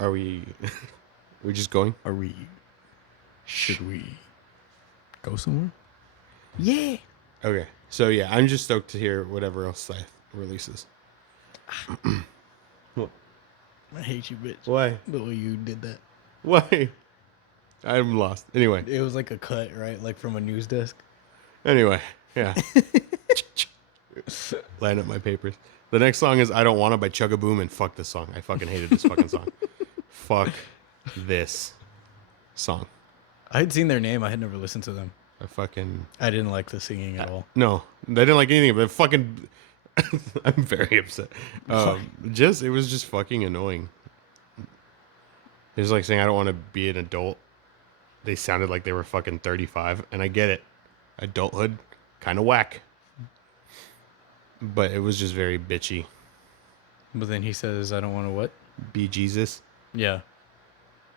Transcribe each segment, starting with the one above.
Are we? We just going? Are we? Should we go somewhere? Yeah. Okay. So yeah, I'm just stoked to hear whatever else Scythe releases. I hate you, bitch. Why? The way you did that. Why? I'm lost. Anyway. It was like a cut, right? Like from a news desk. Anyway. Yeah. Line up my papers. The next song is "I Don't Wanna" by Chuggaboom, and fuck this song. I fucking hated this fucking song. Fuck this song. I had seen their name. I had never listened to them. I didn't like the singing at all. No, they didn't like anything. But fucking, I'm very upset. It was just fucking annoying. It was like saying I don't want to be an adult. They sounded like they were fucking 35, and I get it. Adulthood, kind of whack. But it was just very bitchy. But then he says, "I don't want to what?" Be Jesus. Yeah.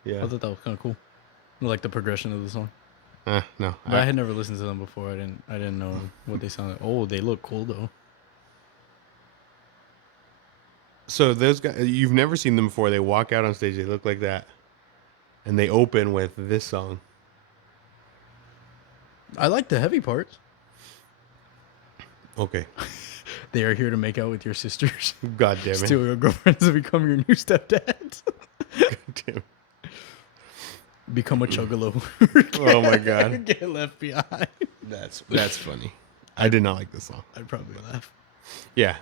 Yeah. I thought that was kind of cool. I like the progression of the song. No. But I had never listened to them before. I didn't know what they sounded. Oh, they look cool though. So those guys, you've never seen them before. They walk out on stage. They look like that, and they open with this song. I like the heavy parts. Okay. They are here to make out with your sisters. God damn it. Steal your girlfriends and become your new stepdads. God damn it. Become a chuggalo. Oh my god. Get left behind. That's funny. I did not like this song. I'd probably laugh. Yeah.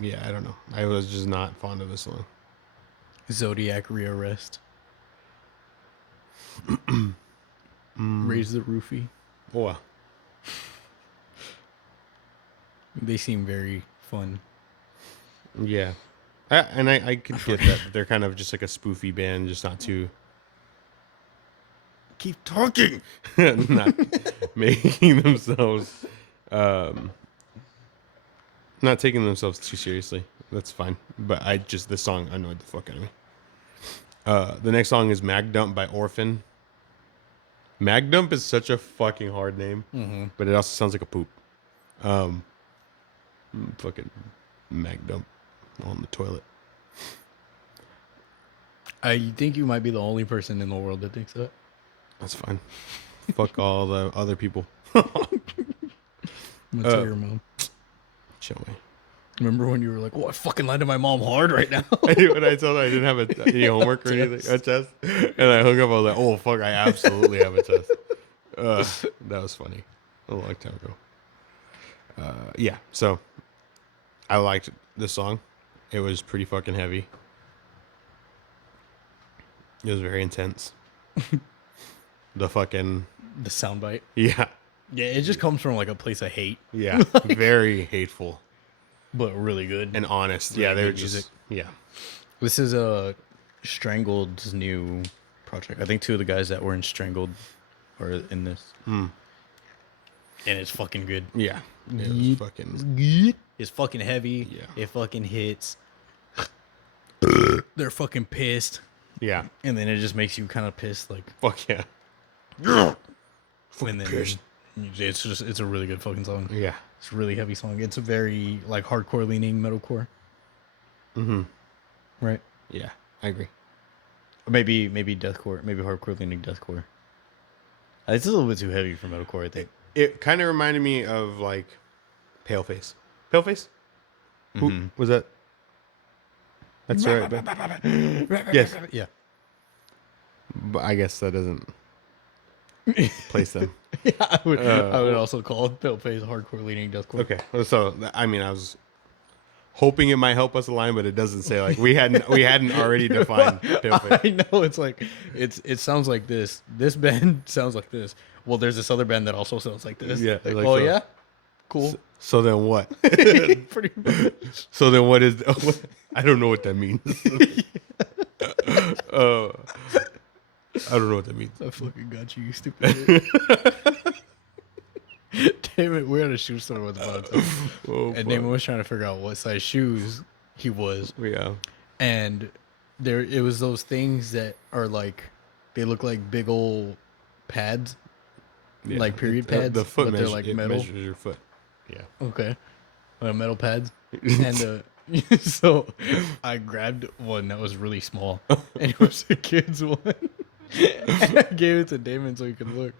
Yeah, I don't know. I was just not fond of this song. Zodiac rearrest. Raise the roofie. Oh, wow. They seem very fun. Yeah. I could get that. They're kind of just like a spoofy band, just not too... Keep talking. not making themselves... not taking themselves too seriously. That's fine. But this song annoyed the fuck out of me. The next song is Mag Dump by Orphan. Mag Dump is such a fucking hard name, but it also sounds like a poop. Fucking Mag Dump on the toilet. I think you might be the only person in the world that thinks that. That's fine. Fuck all the other people. I'm gonna tell your mom. Show me. Remember when you were like, "Oh, I fucking lied to my mom hard right now." When I told her I didn't have any homework or anything, a test, and I hung up, I was like, "Oh fuck, I absolutely have a test." That was funny. A long time ago. Yeah. So I liked this song. It was pretty fucking heavy. It was very intense. The soundbite. Yeah. Yeah, it just comes from like a place of hate. Yeah. Very hateful. But really good. And honest. Really yeah, they were good just music. yeah. This is Strangled's new project. I think two of the guys that were in Strangled are in this. And it's fucking good. Yeah. It was fucking It's fucking heavy. Yeah. It fucking hits. They're fucking pissed. yeah. And then it just makes you kind of pissed, like, Fuck yeah. and then pissed. it's a really good fucking song. Yeah. It's a really heavy song. It's a very like hardcore leaning metalcore. Right? Yeah. I agree. Or maybe deathcore, maybe hardcore leaning deathcore. It's a little bit too heavy for metalcore, I think. It kind of reminded me of like Paleface. Paleface? Who was that? That's right. Yes. Yeah. But I guess that doesn't place them. Yeah, I would also call it Paleface hardcore leaning deathcore. Okay. So I mean, I was hoping it might help us align, but it doesn't say like we hadn't already defined Paleface. I know, it's like it sounds like this. This band sounds like this. Well, there's this other band that also sounds like this. Yeah, Like, like oh so. yeah? Cool. So then what? Pretty much. So then what is? I don't know what that means. I don't know what that means. I fucking got you, you stupid idiot. Damn it, we're at a shoe store with Vontae. Oh, And Damon was trying to figure out what size shoes he was. yeah. And it was those things that are like, they look like big old pads. Yeah. Like period pads. The foot but measure, they're like it metal. measures your foot. Yeah. Okay. Metal pads. And So I grabbed one that was really small, and it was a kid's one. And I gave it to Damon so he could look,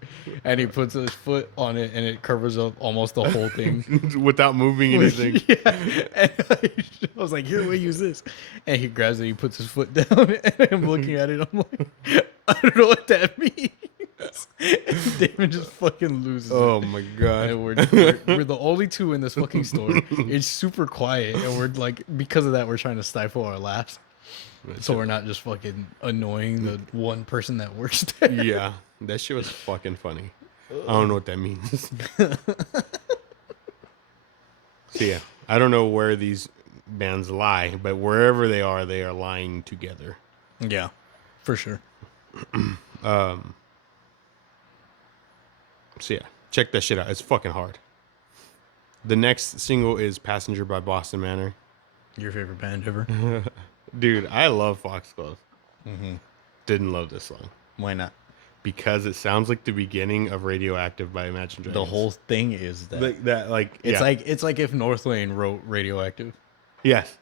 and he puts his foot on it, and it covers up almost the whole thing. Without moving anything. Yeah, and I was like, "Here, we use this," and he grabs it, he puts his foot down, and I'm looking at it. I'm like, "I don't know what that means." And Damon just fucking loses. Oh it. my god. And we're the only two in this fucking store. It's super quiet, and we're like, because of that, we're trying to stifle our laughs, so we're not just fucking annoying the one person that works there. Yeah, that shit was fucking funny. I don't know what that means. So yeah, I don't know where these bands lie, but wherever they are lying together. Yeah, for sure. So yeah, check that shit out. It's fucking hard. The next single is Passenger by Boston Manor. Your favorite band ever? Dude, I love Foxglove. Didn't love this song. Why not? Because it sounds like the beginning of Radioactive by Imagine Dragons. The whole thing is that it's like if North Lane wrote Radioactive. Yes.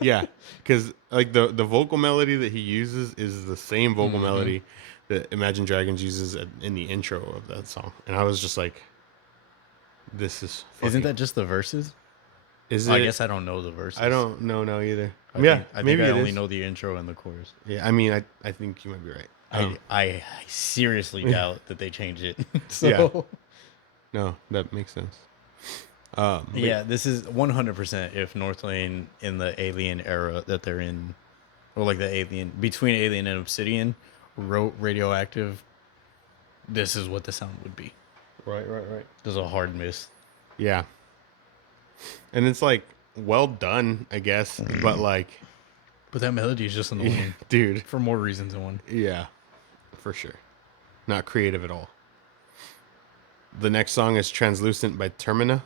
Yeah. Because like the vocal melody that he uses is the same vocal melody that Imagine Dragons uses in the intro of that song. And I was just like, this is fucking... Isn't that just the verses? Is it? I guess I don't know the verses. I don't know either. I think I only know the intro and the chorus. Yeah, I mean, I think you might be right. I seriously doubt that they change it. So Yeah. No, that makes sense. yeah, this is 100% if North Lane in the Alien era that they're in, or like the Alien, between Alien and Obsidian, wrote Radioactive, this is what the sound would be. Right. There's a hard miss. Yeah. And it's like, well done, I guess, but like... But that melody is just annoying. Dude. For more reasons than one. Yeah, for sure. Not creative at all. The next song is Translucent by Termina.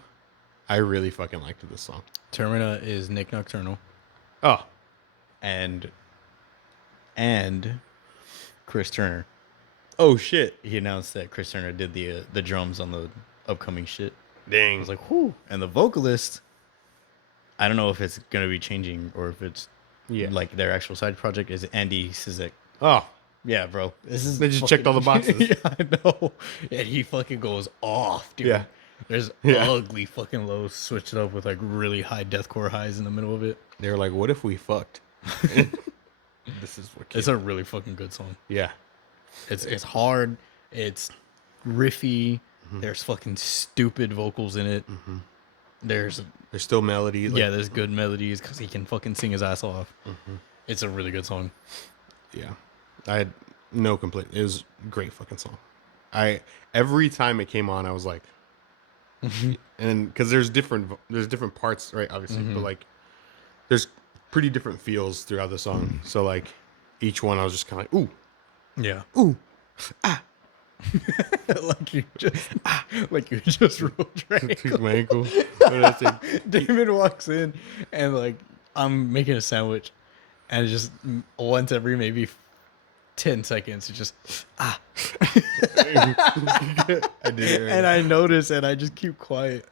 I really fucking liked this song. Termina is Nick Nocturnal. Oh. And Chris Turner. Oh, shit. He announced that Chris Turner did the drums on the upcoming shit. Dang. I was like, whoo. And the vocalist, I don't know if it's going to be changing or if it's like their actual side project, is Andy Sizek. Oh. Yeah, bro. They just checked all the boxes. Yeah, I know. And he fucking goes off, dude. Yeah. There's ugly fucking lows switched up with like really high deathcore highs in the middle of it. They were like, what if we fucked? This is what it's a really fucking good song. Yeah. It's hard. It's riffy. There's fucking stupid vocals in it. There's still melody. Like, there's good melodies because he can fucking sing his ass off. It's a really good song. Yeah. I had no complaint. It was a great fucking song. Every time it came on, I was like, and because there's different parts, right? Obviously, but like, there's pretty different feels throughout the song. So like, each one I was just kind of like, ooh, yeah, ooh, ah, like you just rolled your took my ankle. David walks in and like I'm making a sandwich, and just once every maybe 10 seconds, it just I did it right. And I notice, and I just keep quiet.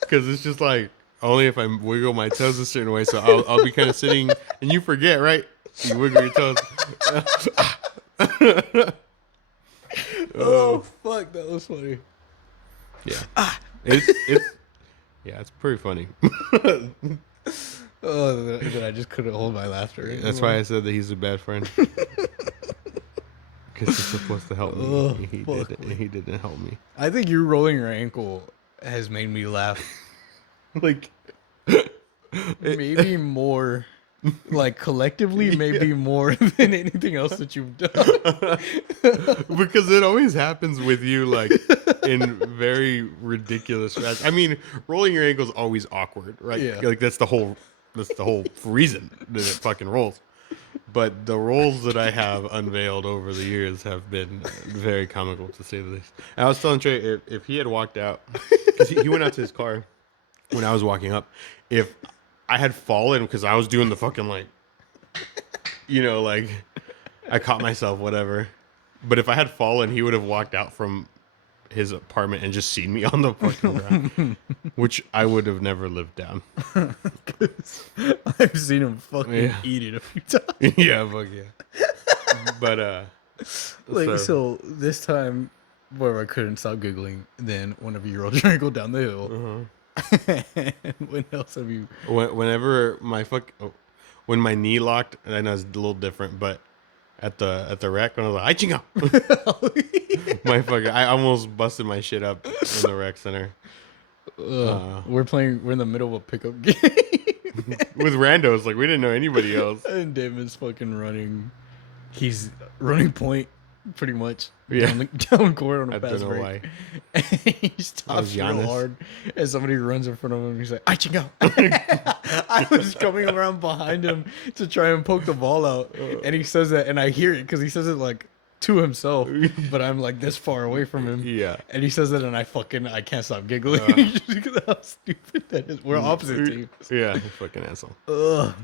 Because it's just like only if I wiggle my toes a certain way. So I'll be kind of sitting, and you forget, right? You wiggle your toes. Oh fuck, that was funny. Yeah, it's pretty funny. Oh, I just couldn't hold my laughter anymore. That's why I said that he's a bad friend. Because he's supposed to help me. He didn't help me. I think you rolling your ankle has made me laugh. Like, maybe more. Like, collectively, maybe more than anything else that you've done. Because it always happens with you, like, in very ridiculous fashion. I mean, rolling your ankle is always awkward, right? Yeah. Like, that's the whole reason that it fucking rolls. But the rolls that I have unveiled over the years have been very comical, to say the least. And I was telling Trey, if he had walked out, because he went out to his car when I was walking up, if I had fallen, because I was doing the fucking, like, like, I caught myself, whatever. But if I had fallen, he would have walked out from his apartment and just seen me on the fucking ground, which I would have never lived down. I've seen him fucking eat it a few times. Yeah, fuck yeah. But like so this time where I couldn't stop giggling, then whenever you rolled your ankle down the hill. When else have you? Whenever when my knee locked, and I know it's a little different, but at the rec when I was like, "I chinga," I almost busted my shit up in the rec center. We're in the middle of a pickup game with randos. Like we didn't know anybody else. And David's fucking running. He's running point, pretty much. Yeah. Down court on a fast break. I don't know break. why. And he stops real hard, and somebody runs in front of him. He's like, "I chinga." I was coming around behind him to try and poke the ball out, and he says that, and I hear it because he says it like to himself, but I'm like this far away from him. Yeah. And he says that, and I can't stop giggling just because of how stupid that is. We're opposite teams. Yeah, fucking asshole. Ugh.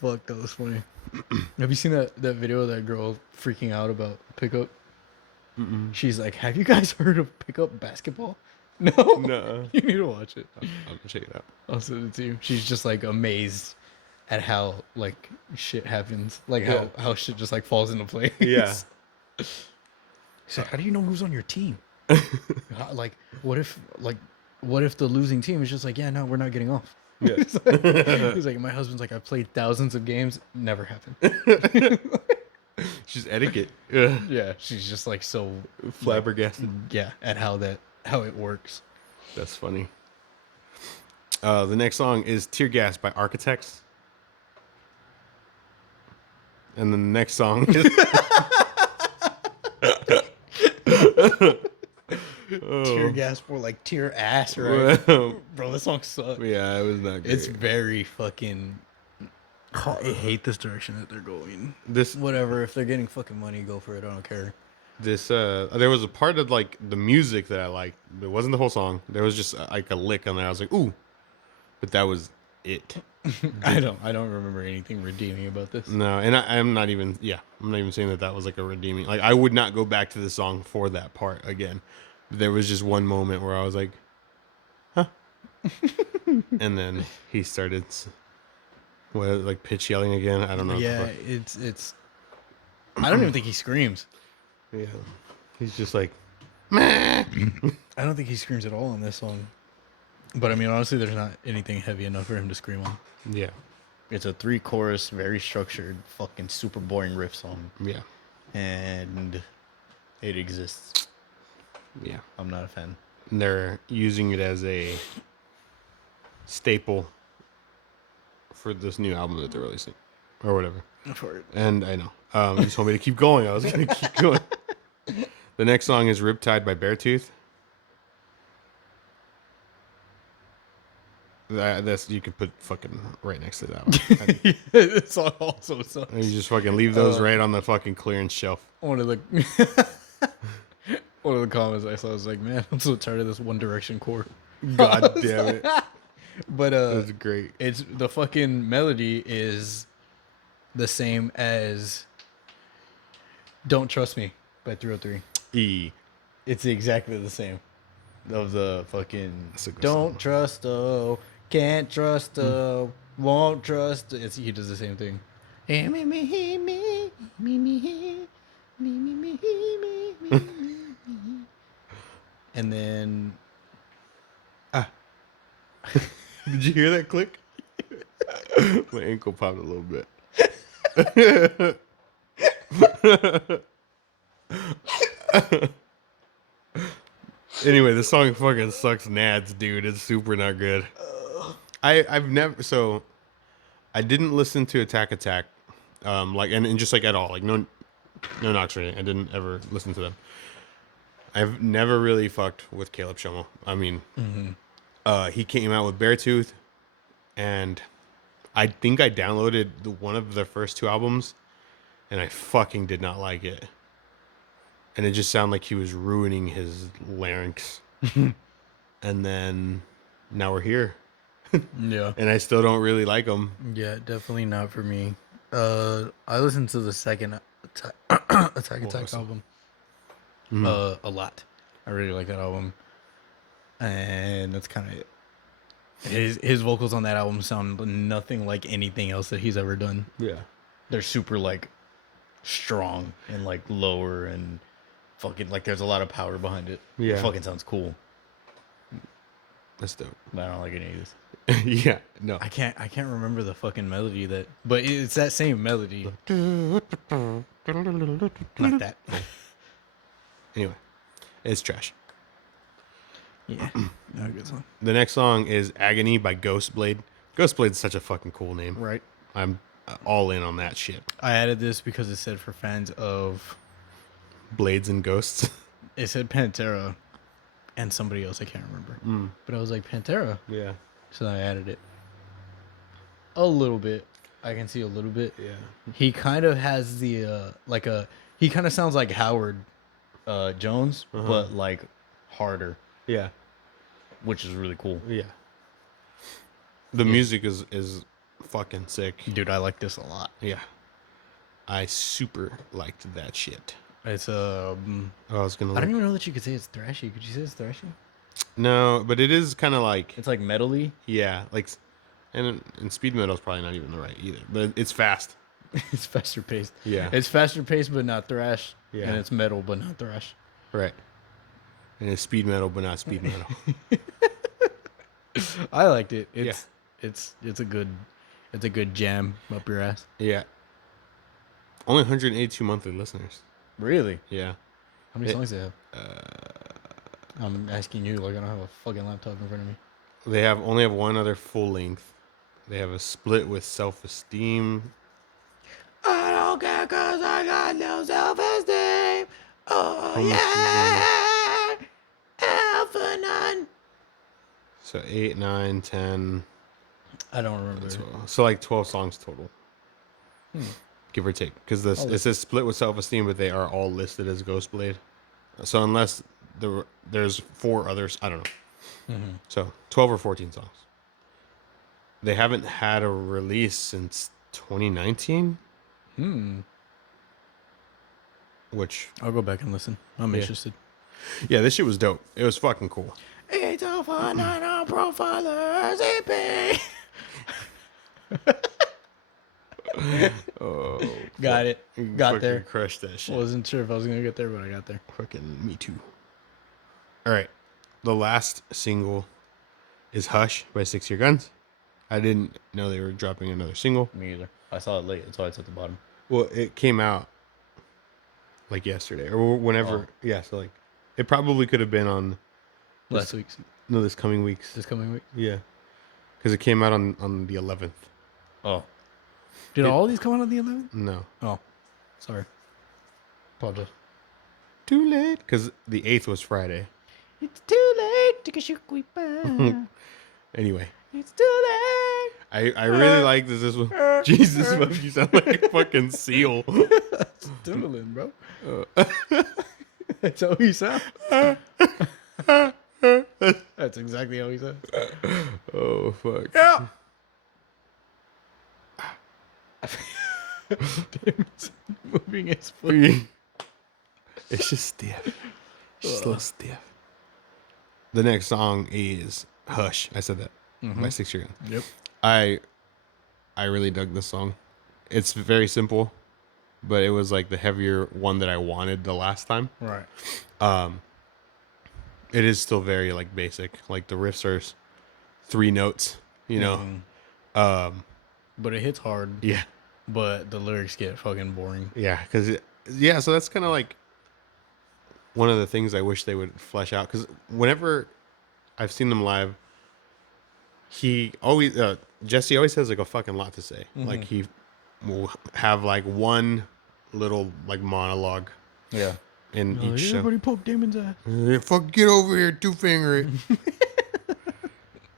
Fuck, that was funny. Have you seen that video of that girl freaking out about pickup? Mm-mm. She's like, "Have you guys heard of pickup basketball?" No. You need to watch it. I'll check it out. I'll send it to you. She's just like amazed at how like shit happens, like how shit just like falls into place. Yeah. She's like, "How do you know who's on your team?" Like, what if the losing team is just like, "Yeah, no, we're not getting off." Yeah. He's like, "My husband's like, I've played thousands of games, never happened." She's etiquette. Yeah, she's just like so flabbergasted. At how it works. That's funny. The next song is "Tear Gas" by Architects, and then the next song is Tear Gas for like tear ass, right? Bro, this song sucks. Yeah, it was not good. It's very fucking. I hate this direction that they're going. Whatever, if they're getting fucking money, go for it. I don't care. There was a part of like the music that I liked. It wasn't the whole song. There was just like a lick on there. I was like, ooh, but that was it. I don't remember anything redeeming about this. No, and I'm not even saying that was like a redeeming. Like I would not go back to the song for that part again. There was just one moment where I was like, huh, and then he started. Like pitch yelling again? I don't know. Yeah, it's. I don't even think he screams. Yeah, he's just like, meh. I don't think he screams at all in this song. But I mean, honestly, there's not anything heavy enough for him to scream on. Yeah, it's a 3-chorus, very structured, fucking super boring riff song. Yeah, and it exists. Yeah, I'm not a fan. And they're using it as a staple for this new album that they're releasing, or whatever. And I know, you told me to keep going. I was gonna keep going. The next song is "Riptide" by Beartooth. That's you could put fucking right next to that one. It's also sucks. You just fucking leave those right on the fucking clearance shelf. One of the comments I saw was like, "Man, I'm so tired of this One Direction chord." God damn it. But that's great. It's the fucking melody is the same as "Don't Trust Me" by 303. It's exactly the same. Of the fucking "Don't trust can't trust won't trust." He does the same thing. And then did you hear that click? My ankle popped a little bit. Anyway, the song fucking sucks nads, dude. It's super not good. I didn't listen to Attack, and just like at all, like no knocks or anything. I didn't ever listen to them. I've never really fucked with Caleb Shomo. I mean, he came out with Beartooth, and I think I downloaded one of the first 2 albums, and I fucking did not like it. And it just sounded like he was ruining his larynx. And then now we're here. Yeah. And I still don't really like him. Yeah, definitely not for me. I listened to the second Attack album a lot. I really like that album, and that's kind of it. His vocals on that album sound nothing like anything else that he's ever done. Yeah. They're super like strong and like lower and fucking like there's a lot of power behind it. Yeah. It fucking sounds cool. That's dope. But I don't like any of this. Yeah. No. I can't remember the fucking melody but it's that same melody. Not that. Anyway, it's trash. Yeah. Not a good song. The next song is Agony by Ghostblade. Ghostblade's such a fucking cool name. Right. I'm all in on that shit. I added this because it said for fans of Blades and Ghosts. it said Pantera and somebody else I can't remember. But I was like Pantera. Yeah. So I added it. A little bit. I can see a little bit. Yeah. He kind of has the he kind of sounds like Howard Jones, but like harder, Yeah. which is really cool. Yeah. The music is fucking sick. Dude, I like this a lot. Yeah. I super liked that shit. It's I was gonna. I don't even know that you could say it's thrashy. Could you say it's thrashy? No, but it is kind of like It's like metally. yeah, like, and speed metal is probably not even the right either, but it's fast. It's faster paced. Yeah. It's faster paced, but not thrash. Yeah. And it's metal, but not thrash. Right. And it's speed metal, but not speed metal. I liked it. It's a good jam up your ass. Yeah. Only 182 monthly listeners. Really? Yeah. How many songs do they have? I'm asking you like I don't have a fucking laptop in front of me. They only have one other full length. They have a split with Self-Esteem. I don't care cause I got no self-esteem. Oh yeah. Alpha 9. So 8, 9, 10. I don't remember. 12. So like 12 songs total. Give or take. Because it says split with Self-Esteem, but they are all listed as Ghostblade. So unless there's 4 others, I don't know. So 12 or 14 songs. They haven't had a release since 2019. Which I'll go back and listen. I'm interested. yeah, this shit was dope. It was fucking cool. 809 on Profilers EP. Oh, Got it. Got there. Crushed that shit. Wasn't sure if I was gonna get there, but I got there. Fucking me too. All right, the last single is "Hush" by 6 Year Guns. I didn't know they were dropping another single. Me either. I saw it late. That's why it's at the bottom. Well, it came out like yesterday or whenever. Oh. Yeah, so like it probably could have been on Last week's. this coming week's. This coming week. Yeah, because it came out on the 11th. Oh. Did all these come out on the 11th? No, Oh. Sorry. Apologize. too late. Because the 8th was Friday. It's too late to get you quick. Anyway. It's too late. I really like this one. Jesus, you sound like a fucking seal. Doodling, bro. That's how he sounds. That's exactly how he sounds. Oh fuck. Yeah. Damn, it's moving his foot. It's just stiff. It's just a little stiff. The next song is "Hush." I said that by 6 Year Guns. Yep. I really dug this song. It's very simple, but it was like the heavier one that I wanted the last time. Right. It is still very like basic. Like the riffs are 3 notes, you know. But it hits hard. Yeah. But the lyrics get fucking boring. Yeah, so that's kind of like one of the things I wish they would flesh out. Because whenever I've seen them live, Jesse always has like a fucking lot to say. Like he will have like one little like monologue Yeah. in each show. Everybody poke Damon's ass. Fuck, get over here, 2-finger it.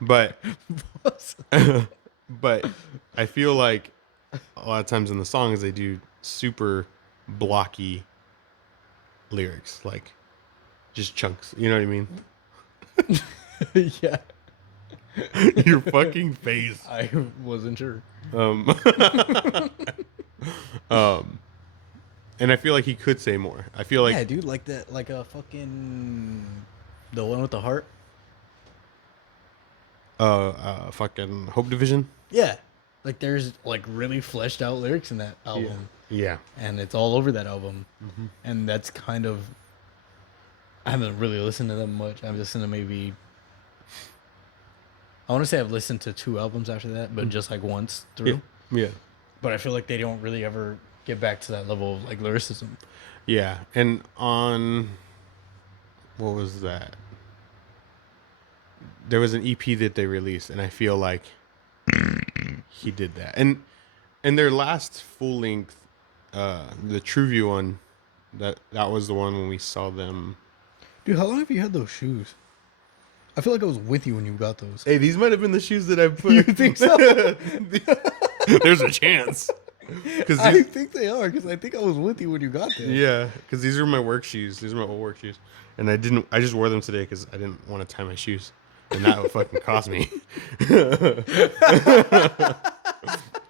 But but I feel like a lot of times in the songs they do super blocky lyrics, like just chunks. You know what I mean? Yeah. Your fucking face. and I feel like he could say more. I feel like Yeah, dude, like that, like a fucking the one with the heart. fucking Hope Division. Yeah, like there's like really fleshed out lyrics in that album, Yeah. and it's all over that album, and that's kind of. I haven't really listened to them much. I've listened to maybe. I want to say I've listened to 2 albums after that, but just like once Yeah. through. Yeah. But I feel like they don't really ever get back to that level of like lyricism. Yeah. And on what was that? There was an EP that they released, and I feel like he did that. And their last full length, the True View one, that was the one when we saw them. Dude, how long have you had those shoes? I feel like I was with you when you got those. Hey, these might have been the shoes that I put. You think so? There's a chance. I think they are, because I think I was with you when you got them. Yeah, because these are my work shoes. These are my old work shoes, and I just wore them today because I didn't want to tie my shoes, and that would fucking cost me.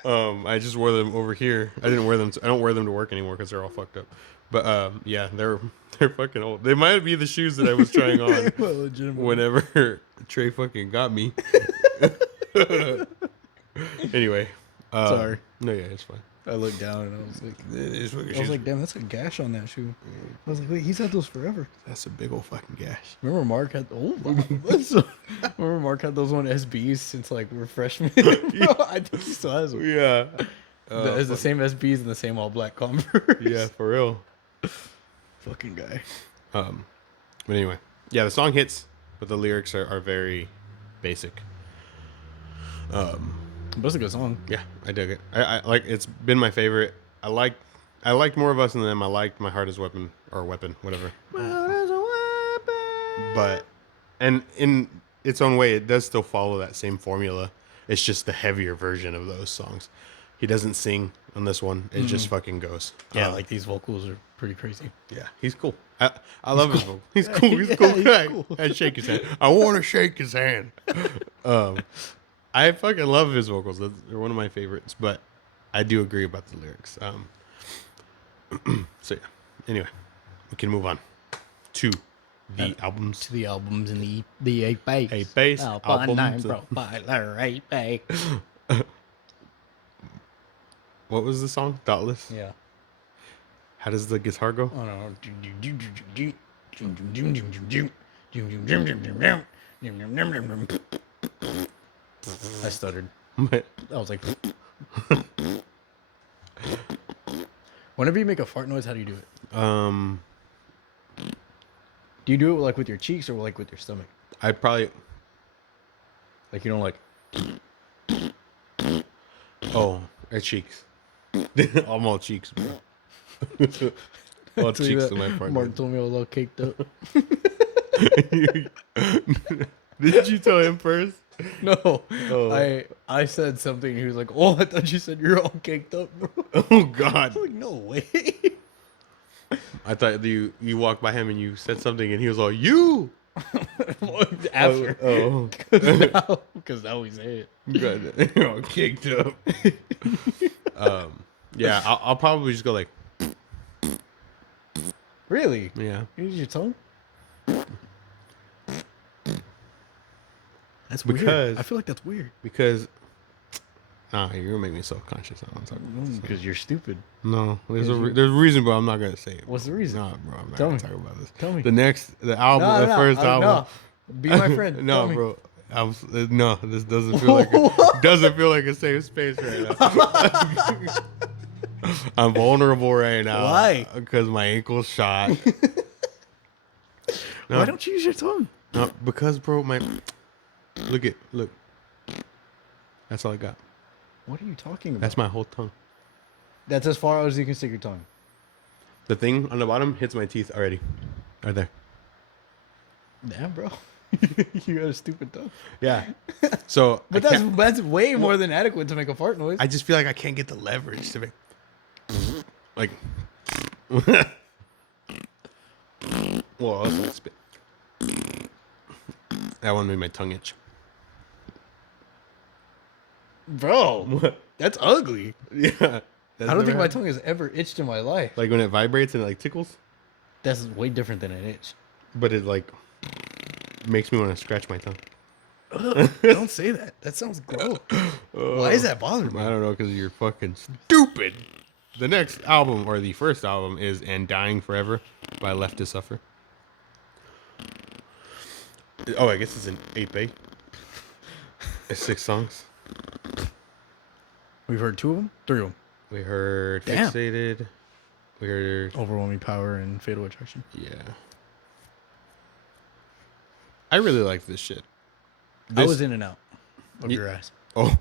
I just wore them over here. I didn't wear them. I don't wear them to work anymore because they're all fucked up. But yeah, they're fucking old. They might be the shoes that I was trying on whenever Trey fucking got me. Anyway, sorry. No, yeah, it's fine. I looked down and I was like, I I was like, damn, that's a gash on that shoe. I was like, wait, he's had those forever. That's a big old fucking gash. Remember Mark had remember Mark had those on SBs since like we were freshmen. Bro, I think he still has them. Yeah. It's the same SBs and the same all black Converse. Yeah, for real. Fucking guy. But anyway, yeah, the song hits, but the lyrics are very basic. But it's a good song. Yeah, I dig it. I like, it's been my favorite. I liked More of Us than them. I liked My Heart Is Weapon, or Weapon, whatever. My Heart Is a Weapon. But, and in its own way, it does still follow that same formula. It's just the heavier version of those songs. He doesn't sing on this one. It just fucking goes. Yeah, like these vocals are pretty crazy. Yeah, he's cool. I love his vocal. He's cool. He's a cool guy. Cool. I'd shake his hand. I want to shake his hand. I fucking love his vocals. They're one of my favorites. But I do agree about the lyrics. So yeah. Anyway, we can move on to the albums. To the albums and the 8 bass. 8 bass albums. Profiler 8 bass. What was the song? Thoughtless? Yeah. How does the guitar go? Oh no. I stuttered. I was like, whenever you make a fart noise, how do you do it? Do you do it like with your cheeks or like with your stomach? I'd probably. Like you don't like. Oh, at cheeks. I'm all cheeks, bro. All cheeks to my partner. Mark told me I was all caked up. Did you tell him first? No. Oh. I said something and he was like, oh, I thought you said you're all caked up, bro. Oh, God. I was like, no way. I thought you walked by him and you said something and he was all, you! After. Oh. Because now we say it. God, you're all caked up. Yeah, I'll probably just go like, Really? yeah. Use your tongue? That's Because- weird. I feel like that's weird. Because, nah, you're going to make me self-conscious. I don't want to talk about this. Because you're stupid. No, there's a reason, but I'm not going to say it. What's the reason? Nah, bro, I'm not Tell going me. to talk about this. Tell me. The album, first album. No. Be my friend. No, Tell me. bro. No, this doesn't feel like doesn't feel like a safe space right now. I'm vulnerable right now. Why? Because my ankle's shot. No, Why don't you use your tongue? no, because, bro, look. That's all I got. What are you talking about? That's my whole tongue. That's as far as you can stick your tongue. The thing on the bottom hits my teeth already. Right there. Damn, bro. You got a stupid tongue. Yeah. So, But that's way more than adequate to make a fart noise. I just feel like I can't get the leverage to make, like, well, I was gonna spit. That one made my tongue itch. Bro, that's ugly. Yeah. That's I don't never think my happened? tongue has ever itched in my life. Like when it vibrates and it like tickles, That's way different than an itch. but it like makes me want to scratch my tongue. Ugh, don't say that. That sounds gross. Why is that bothering I me? don't know, because you're fucking stupid. The next album, or the first album, is "And Dying Forever" by Left to Suffer. Oh, I guess it's an 8-bay. It's 6 songs. We've heard 2 of them, 3 of them. We heard Damn. Fixated. We heard, Overwhelming Power and Fatal Attraction. yeah. I really like this shit. I was in and out of Ye- your ass. Oh,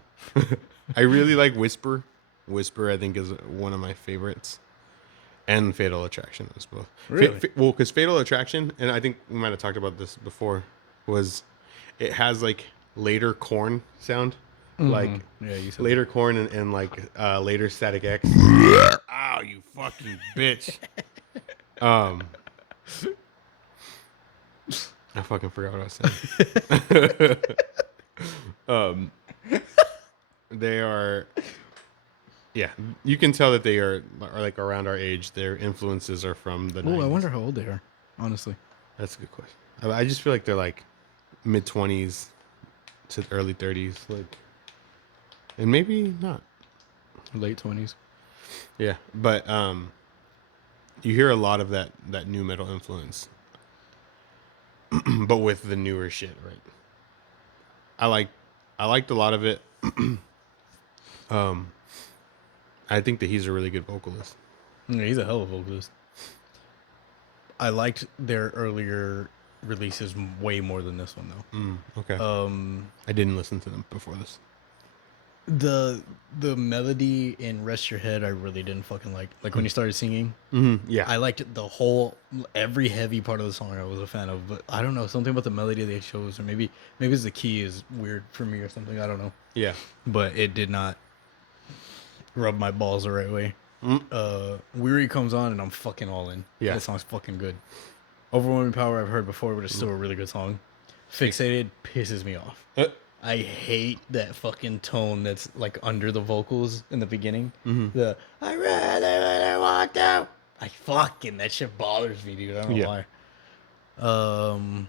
I really like Whisper. Whisper, I think, is one of my favorites. And Fatal Attraction as both. Really? Well, because Fatal Attraction, and I think we might have talked about this before, was it has like later corn sound, like Yeah, you said later corn and like later Static X. Ow, you fucking bitch. I fucking forgot what I was saying. They are, yeah, you can tell that they are like around our age. Their influences are from the 90s. Oh, I wonder how old they are, honestly. That's a good question. I just feel like they're like mid-20s to early 30s, like, and maybe not. Late 20s. Yeah, but you hear a lot of that new metal influence, but with the newer shit, right? I liked a lot of it. I think that he's a really good vocalist. Yeah, he's a hell of a vocalist. I liked their earlier releases way more than this one, though. Okay. I didn't listen to them before this. The melody in Rest Your Head I really didn't fucking like. Like when he started singing. Yeah. I liked the whole, every heavy part of the song I was a fan of. But I don't know, something about the melody they chose, or maybe it's the key is weird for me or something. I don't know. Yeah. But it did not rub my balls the right way. Weary comes on and I'm fucking all in. Yeah. That song's fucking good. Overwhelming Power I've heard before, but it's still a really good song. Fixated pisses me off. I hate that fucking tone that's like under the vocals in the beginning. The I really walked out. That shit bothers me, dude. I don't know why.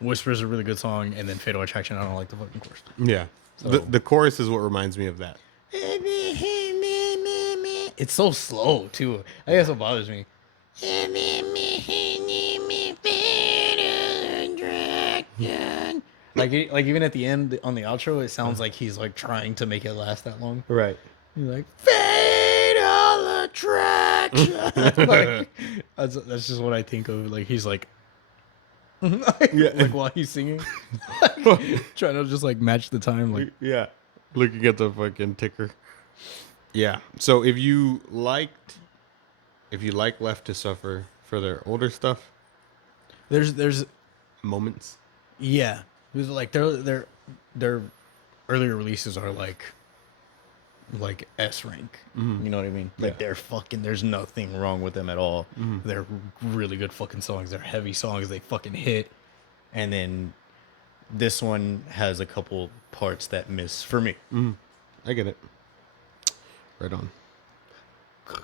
Whisper's a really good song, and then Fatal Attraction, I don't like the fucking chorus. Yeah. The chorus is what reminds me of that. It's so slow too. I guess what bothers me. Like even at the end on the outro, it sounds like he's like trying to make it last that long. Right. He's like Fatal Attraction. Like, that's just what I think of. Like he's like, like while he's singing, trying to just like match the time. Like Yeah. Looking at the fucking ticker. Yeah. So if you like Left to Suffer for their older stuff, there's moments. yeah, there's like their earlier releases are like S rank. You know what I mean? Like they're fucking. There's nothing wrong with them at all. They're really good fucking songs. They're heavy songs. They fucking hit. And then this one has a couple parts that miss for me. I get it. Right on.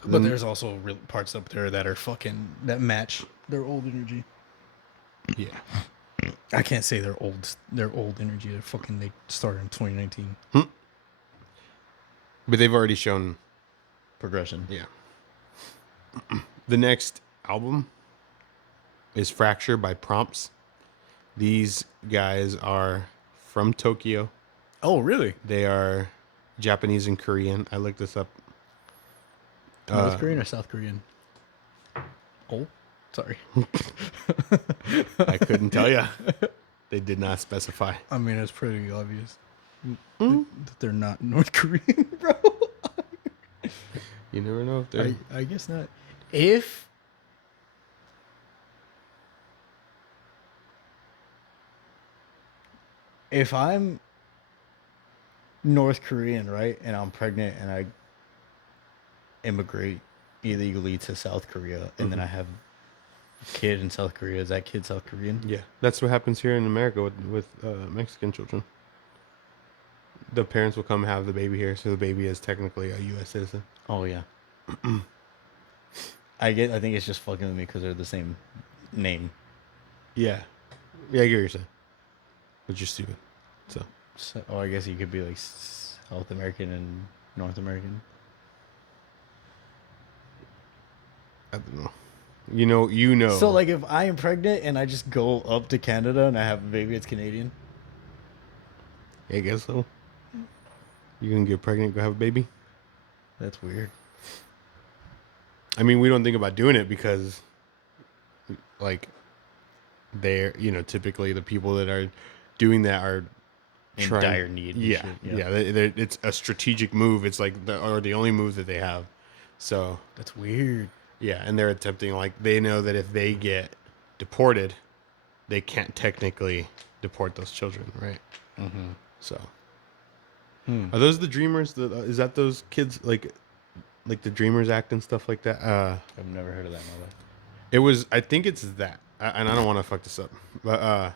But there's also parts up there that are fucking that match their old energy. Yeah. I can't say they're old. They're old energy. They're fucking. They started in 2019. But they've already shown Progression. Yeah. The next album is Fracture by Prompts. These guys are from Tokyo. Oh, really? They are Japanese and Korean. I looked this up. North Korean or South Korean? Oh, sorry. I couldn't tell you. They did not specify. I mean, it's pretty obvious that they're not North Korean, bro. You never know if they're... I guess not. If I'm North Korean, right, and I'm pregnant and I immigrate illegally to South Korea, and then I have a kid in South Korea, is that kid South Korean? Yeah. That's what happens here in America with Mexican children. the parents will come have the baby here, so the baby is technically a U.S. citizen. Oh yeah. I think it's just fucking with me because they're the same name. Yeah. Yeah, I get what you're saying. But you're stupid. So. So, I guess you could be like South American and North American. I don't know. You know. So like, if I am pregnant and I just go up to Canada and I have a baby, it's Canadian. I guess so. You can get pregnant, go have a baby. That's weird. I mean, we don't think about doing it because, like, they're typically the people that are doing that are In dire need. And Yeah, shit. yeah. It's a strategic move. It's like the only move that they have. So That's weird. yeah, and they're attempting, like, they know that if they get deported, they can't technically deport those children, right? Mm-hmm. So are those the Dreamers? Is that those kids like the Dreamers Act and stuff like that? I've never heard of that in my life. It was. I think it's that, and I don't want to fuck this up, but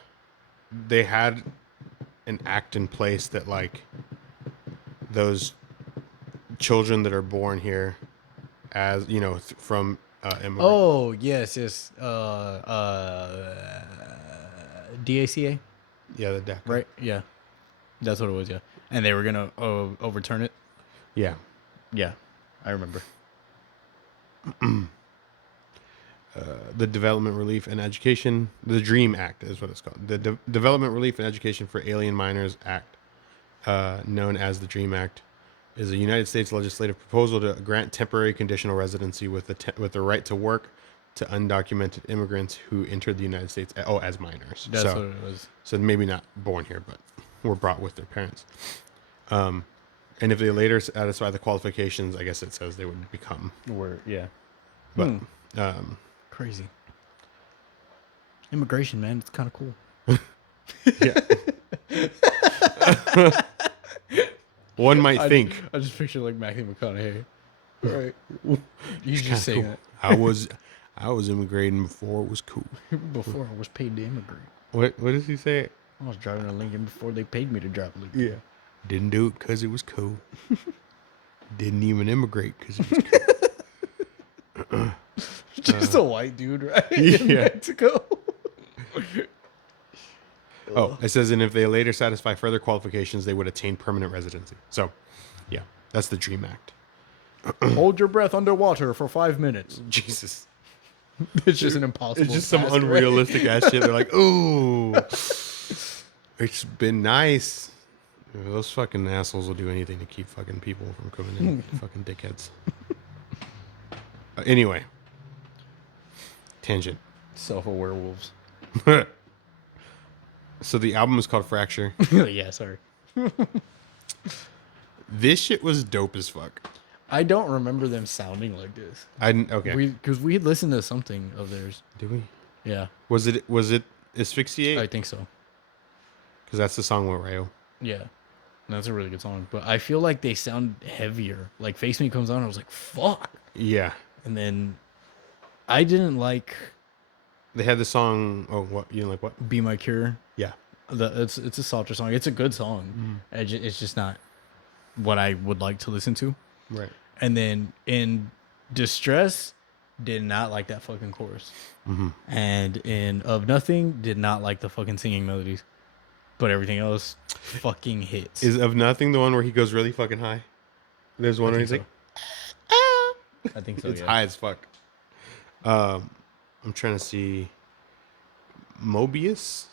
they had an act in place that, like, those children that are born here as from immigrant. Oh yes. DACA, Yeah, the DACA. right? Yeah, that's what it was. Yeah, and they were gonna overturn it. Yeah. Yeah, I remember. The Development Relief and Education, the DREAM Act is what it's called. The Development Relief and Education for Alien Minors Act, known as the DREAM Act, is a United States legislative proposal to grant temporary conditional residency with the right to work to undocumented immigrants who entered the United States as minors. That's what it was. So maybe not born here, but were brought with their parents. And if they later satisfy the qualifications, I guess it says they would become. Yeah. But Crazy. Immigration, man, it's kind of cool. yeah. One might think. I just picture like Matthew McConaughey. Right. He's just saying cool. I was immigrating before it was cool. that. Before I was paid to immigrate. What does he say? I was driving a Lincoln before they paid me to drive a Lincoln. Yeah. Didn't do it because it was cool. Didn't even immigrate because it was cool. Just a white dude, right? Yeah. In Mexico. Oh, it says, and if they later satisfy further qualifications, they would attain permanent residency. So, yeah, that's the DREAM Act. Hold your breath underwater for 5 minutes. Jesus. It's just an impossible. It's just some task, right? unrealistic ass shit. They're like, ooh, it's been nice. Those fucking assholes will do anything to keep fucking people from coming in. Fucking dickheads. Anyway. Tangent. Self-aware wolves. So the album is called Fracture. Yeah, sorry. This shit was dope as fuck. I don't remember them sounding like this. Okay. Because we listened to something of theirs. Did we? Yeah, Was it Asphyxiate? I think so. Because that's the song with Rayo. Yeah, that's a really good song. But I feel like they sound heavier. Like Face Me comes on, I was like, fuck. Yeah. And then I didn't like They had the song. Oh, what? You didn't like what? Be My Cure. Yeah. It's a softer song. It's a good song. It's just not what I would like to listen to. Right. And then in Distress, did not like that fucking chorus. Mm-hmm. And in Of Nothing, did not like the fucking singing melodies. But everything else fucking hits. Is Of Nothing the one where he goes really fucking high? There's one where he's like, I think so. it's Yeah. high as fuck. I'm trying to see. Mobius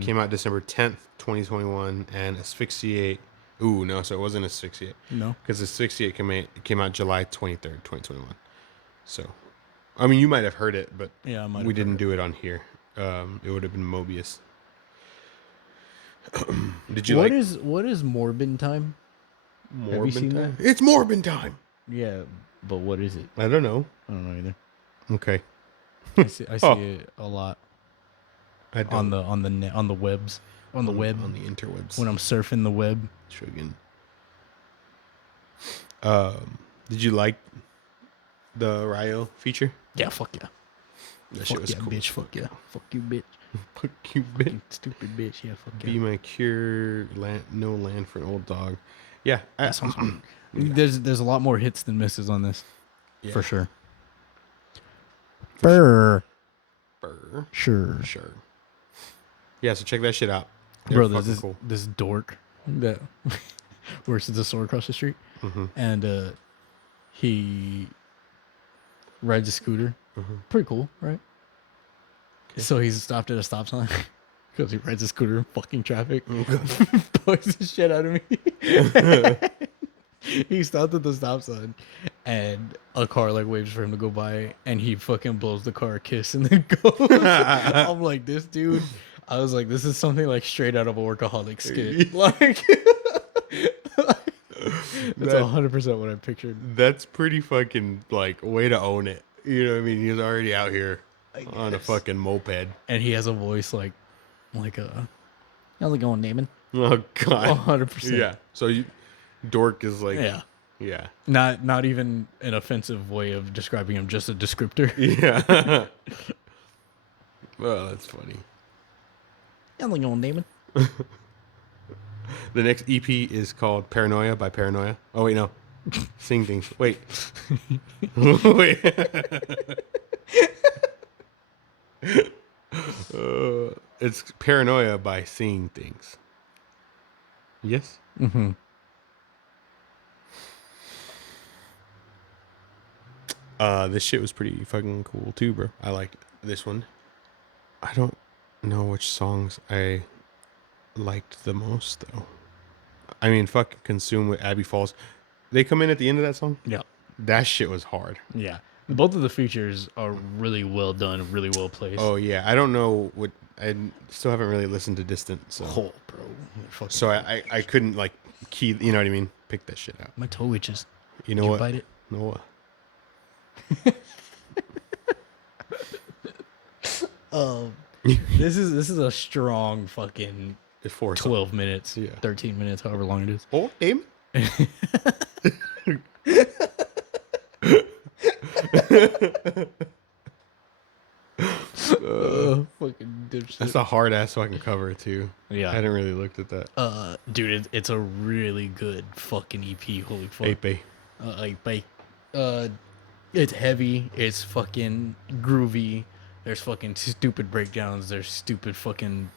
came out December 10th, 2021, and Asphyxiate. Ooh, no, so it wasn't Asphyxiate. No. Because Asphyxiate came out July 23rd, 2021. So, I mean, you might have heard it, but Yeah, I might we have didn't heard do it on here. It would have been Mobius. Did you What like is Morbin Time? Have you seen time? It's Morbin time. Yeah, but what is it? I don't know. I don't know either. Okay. I see Oh. it a lot I don't on the net, on the webs, on the web on the interwebs. when I'm surfing the web. Triggin. Did you like the Ryo feature? Yeah, fuck yeah. That Fuck shit was yeah, cool. bitch. Fuck yeah. Fuck you, bitch. Fuck you, bitch. Stupid bitch. Yeah, fuck Be yeah. my cure. No land for an old dog. Yeah. That song's hard. Yeah. There's a lot more hits than misses on this. Yeah. For sure. For Sure. Sure. Yeah, so check that shit out. They're Bro, there's fucking cool. this dork that works at the store across the street, and he rides a scooter. Pretty cool, right? Okay. So he's stopped at a stop sign because he rides a scooter in fucking traffic. Bugs the shit out of me. He stopped at the stop sign, and a car like waves for him to go by, and he fucking blows the car a kiss and then goes. I'm like, this dude. I was like, this is something like straight out of a workaholic skit. Like, that's 100% what I pictured. That's pretty fucking, like, way to own it. You know what I mean? He's already out here on a fucking moped. And he has a voice like how's it going, Damon? Oh, God. 100%. Yeah. So dork is like... Yeah. Yeah. Not even an offensive way of describing him, just a descriptor. Yeah. Well, that's funny. How's it going, Damon? The next EP is called Paranoia by Paranoia. Oh, wait, no. Sing Things. Wait. Wait. It's Paranoia by Seeing Things. Yes? Mm-hmm. This shit was pretty fucking cool too, bro. I liked this one. I don't know which songs I liked the most though. I mean, fuck Consume with Abbey Falls. They come in at the end of that song? Yeah. That shit was hard. Yeah. Both of the features are really well done, really well placed. Oh yeah. I don't know what I still haven't really listened to Distant, so bro. so I couldn't like key, you know what I mean? Pick that shit out. My toe itches. You know Did what? you bite it? Noah. This is a strong fucking It's 12 minutes, Yeah. 13 minutes, however long it is. Oh, Damon. Fucking dipshit. That's a hard ass fucking cover too. Yeah. I hadn't really looked at that. Dude, it's a really good fucking EP. Holy fuck. Ape. It's heavy. It's fucking groovy. There's fucking stupid breakdowns. There's stupid fucking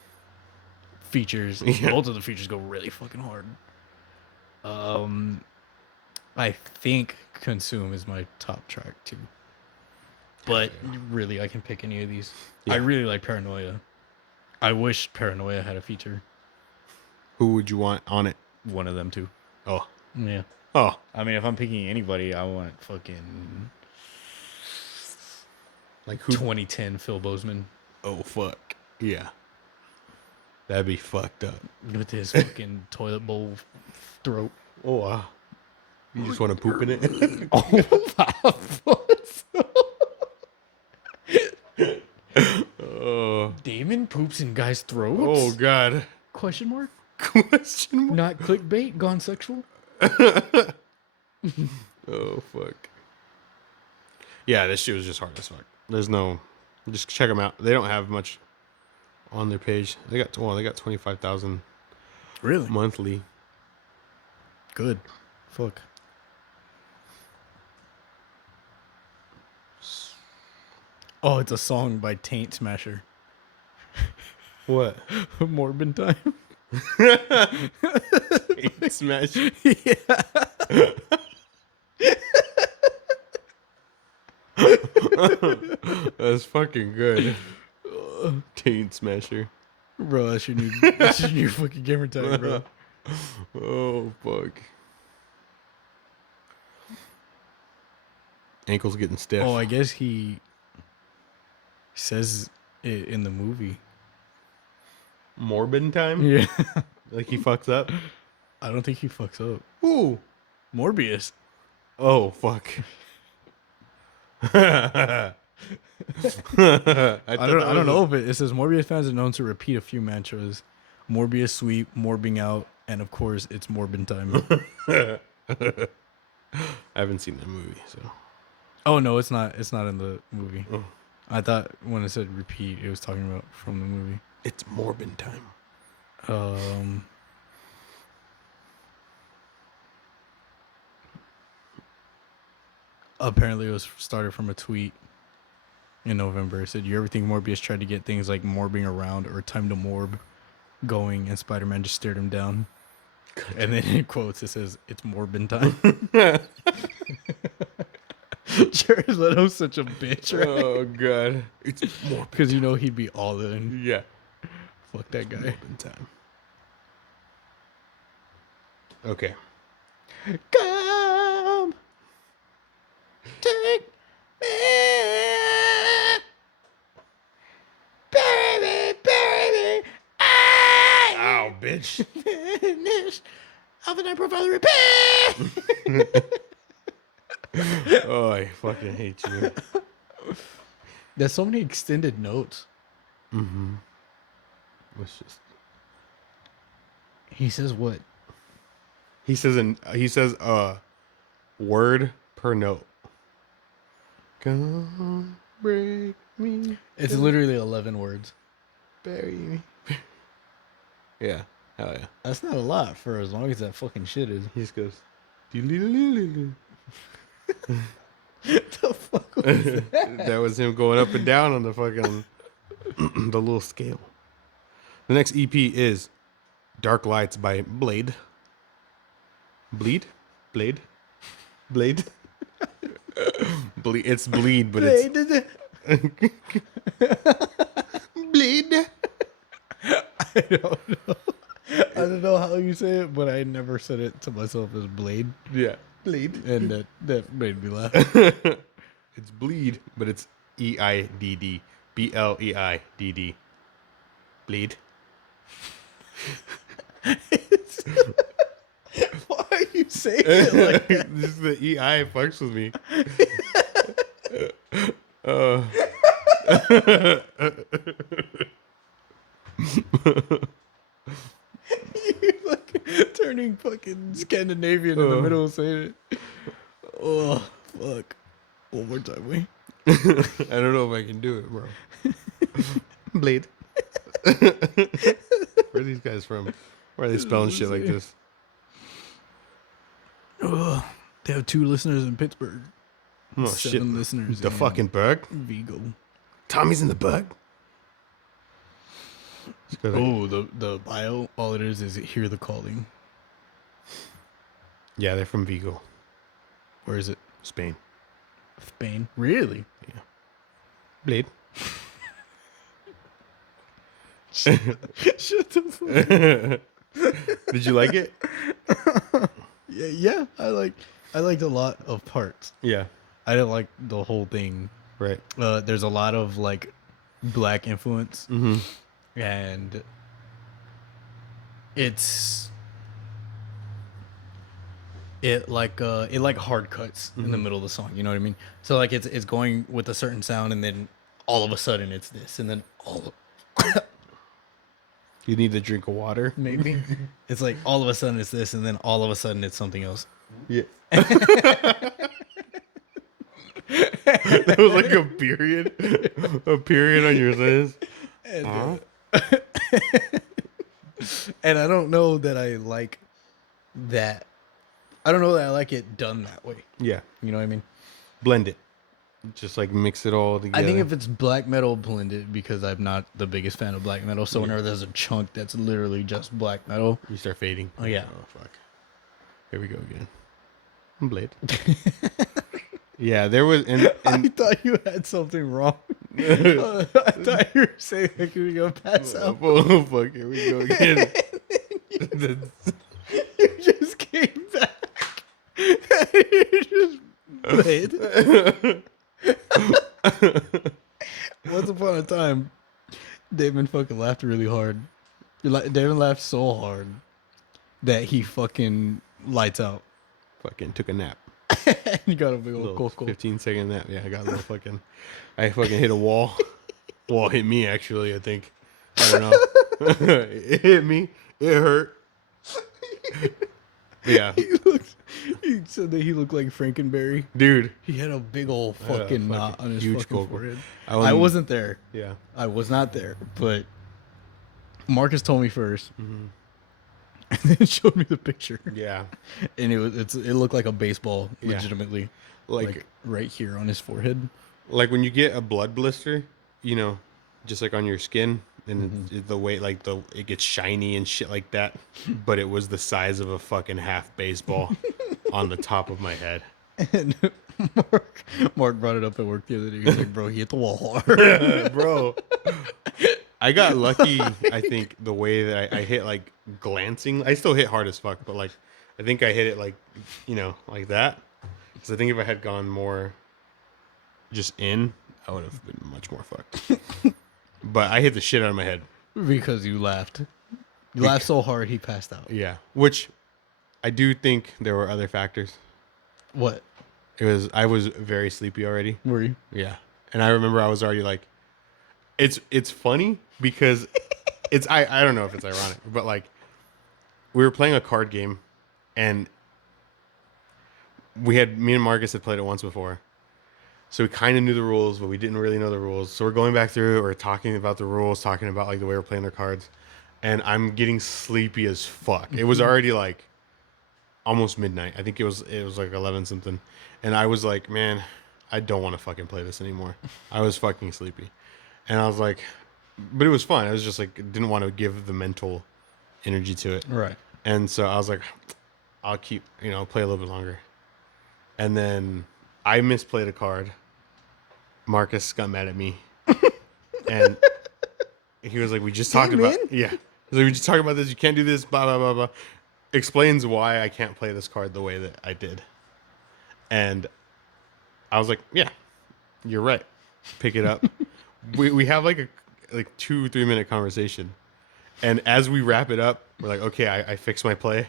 features. Yeah. Both of the features go really fucking hard. I think Consume is my top track too. But really, I can pick any of these. Yeah. I really like Paranoia. I wish Paranoia had a feature. Who would you want on it? One of them too. Oh. Yeah. Oh. I mean, if I'm picking anybody, I want fucking Like who? 2010 Phil Bozeman Oh fuck. Yeah. That'd be fucked up. with his fucking toilet bowl throat. Oh wow. You just want to poop in it? Oh. Damon poops in guys' throats? Oh god. Question mark? Question mark? Not clickbait? Gone sexual? Oh fuck. Yeah, this shit was just hard as fuck. There's no, just check them out. They don't have much on their page. They got 25,000 Really? monthly. Good. Fuck. Oh, it's a song by Taint Smasher. What? Morbid Time. Smash. Yeah. That's fucking good. Taint Smasher. Bro, that's your new fucking gamer tag, bro. Oh fuck. Ankles getting stiff. Oh, I guess he says it in the movie. Morbid time? Yeah. Like he fucks up? I don't think he fucks up. Ooh. Morbius. Oh fuck. I don't know if it says Morbius fans are known to repeat a few mantras. Morbius sweep, morbing out, and of course it's Morbin time. I haven't seen that movie, so. Oh no, it's not in the movie. Oh. I thought when it said repeat, it was talking about from the movie. It's Morbin time. Apparently, it was started from a tweet in November. It said, "You ever think Morbius tried to get things like morbing around or time to morb going, and Spider-Man just stared him down?" And then in quotes, it says, "It's Morbin time." Jared Leto's such a bitch, right? Oh god, it's Morbin Because he'd be all in. Yeah, Fuck that guy. Morbin time. Okay. Come take me, baby. Ow, bitch. Finish Alpha 9 profile repair. Oh, I fucking hate you. There's so many extended notes. Mm-hmm. Let's just. He says what? He says word per note. Come break me. It's literally 11 words. Bury me. Yeah. Hell yeah. That's not a lot for as long as that fucking shit is. He just goes. "Doo-loo-loo-loo-loo." The fuck was that? That was him going up and down on the fucking the little scale. The next EP is Dark Lights by Blade. Blade. It's bleed, but it's bleed. I don't know. I don't know how you say it, but I never said it to myself as Blade. Yeah, bleed. And that made me laugh. It's bleed, but it's EIDD. BLEIDD. Bleed. Why are you saying it like that? This is the EI fucks with me. You're like turning fucking Scandinavian in the middle of saying it. Oh, fuck. One more time, wait. I don't know if I can do it, bro. Blade. Where are these guys from? Why are they spelling shit like this? Oh, they have 2 listeners in Pittsburgh. Oh, 7 shit. listeners The in fucking bug? Vigo. Tommy's in the bug? Oh, the bio, all it is hear the calling. Yeah, they're from Vigo. Where is it? Spain. Spain. Really? Yeah. Blade. Shut the fuck. Did you like it? Yeah. I liked a lot of parts. Yeah. I didn't like the whole thing. Right. There's a lot of like black influence, Mm-hmm. and it hard cuts in the middle of the song. You know what I mean? So like it's going with a certain sound, and then all of a sudden it's this, and then You need a drink of water? maybe it's like all of a sudden it's this, and then all of a sudden it's something else. Yeah. That was like a period. A period on your list. And I don't know that I like that. I don't know that I like it done that way. Yeah. You know what I mean? Blend it. Just like mix it all together. I think if it's black metal blended, because I'm not the biggest fan of black metal, so whenever there's a chunk that's literally just black metal, you start fading. Oh, yeah. Oh, fuck. Here we go again. Blade. Yeah, there was. I thought you had something wrong. I thought you were saying like you were gonna pass out. Oh, fuck. Here we go again. You just came back. You just played. Once upon a time, Damon fucking laughed really hard. Damon laughed so hard that he fucking lights out. Fucking took a nap. You got a big old Little coco. 15-second nap. Yeah, I got a little fucking. I fucking hit a wall. Wall hit me, actually, I think. I don't know. It hit me. It hurt. Yeah, He said that he looked like Frankenberry. dude. He had a big old fucking knot on his huge fucking gold. forehead. I I wasn't there. Yeah. I was not there, but Marcus told me first, Mm-hmm. and then showed me the picture, Yeah. and it looked like a baseball, Yeah. legitimately, Like, like right here on his forehead. like when you get a blood blister, you know, just like on your skin, and the way like it gets shiny and shit like that, but it was the size of a fucking half baseball on the top of my head. And Mark brought it up at work the other day. He's like, "Bro, he hit the wall hard." Bro, I got lucky. I think the way that I hit like glancing, I still hit hard as fuck, but like I think I hit it like, you know, like that. Because I think if I had gone more just in, I would have been much more fucked. But I hit the shit out of my head. Because you laughed. You laughed so hard he passed out. Yeah, which I do think there were other factors. What? I was very sleepy already. Were you? Yeah, and I remember I was already like, it's funny because I don't know if it's ironic, but like we were playing a card game, and me and Marcus had played it once before, so we kind of knew the rules, but we didn't really know the rules. So we're going back through it, we're talking about the rules, talking about like the way we're playing our cards, and I'm getting sleepy as fuck. It was already like almost midnight. I think it was like 11 something, and I was like, man, I don't want to fucking play this anymore. I was fucking sleepy, and I was like, but it was fun. I was just like didn't want to give the mental energy to it, Right. and so I was like, I'll keep play a little bit longer, and then I misplayed a card. Marcus got mad at me, and he was like, "We just talked about yeah." He was like, "We just talked about this. You can't do this." Blah blah blah blah. Explains why I can't play this card the way that I did, and I was like, "Yeah, you're right. Pick it up." we have like a 2-3 minute conversation, and as we wrap it up, we're like, "Okay, I fixed my play."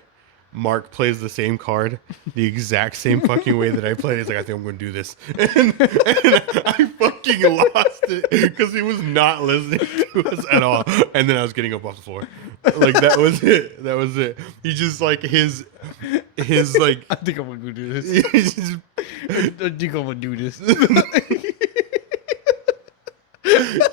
Mark plays the same card, the exact same fucking way that I played. He's like, I think I'm going to do this. And I fucking lost it because he was not listening to us at all. And then I was getting up off the floor. Like, that was it. That was it. He just, like, his like... I think I'm going to go do this. Just, I think I'm going to do this.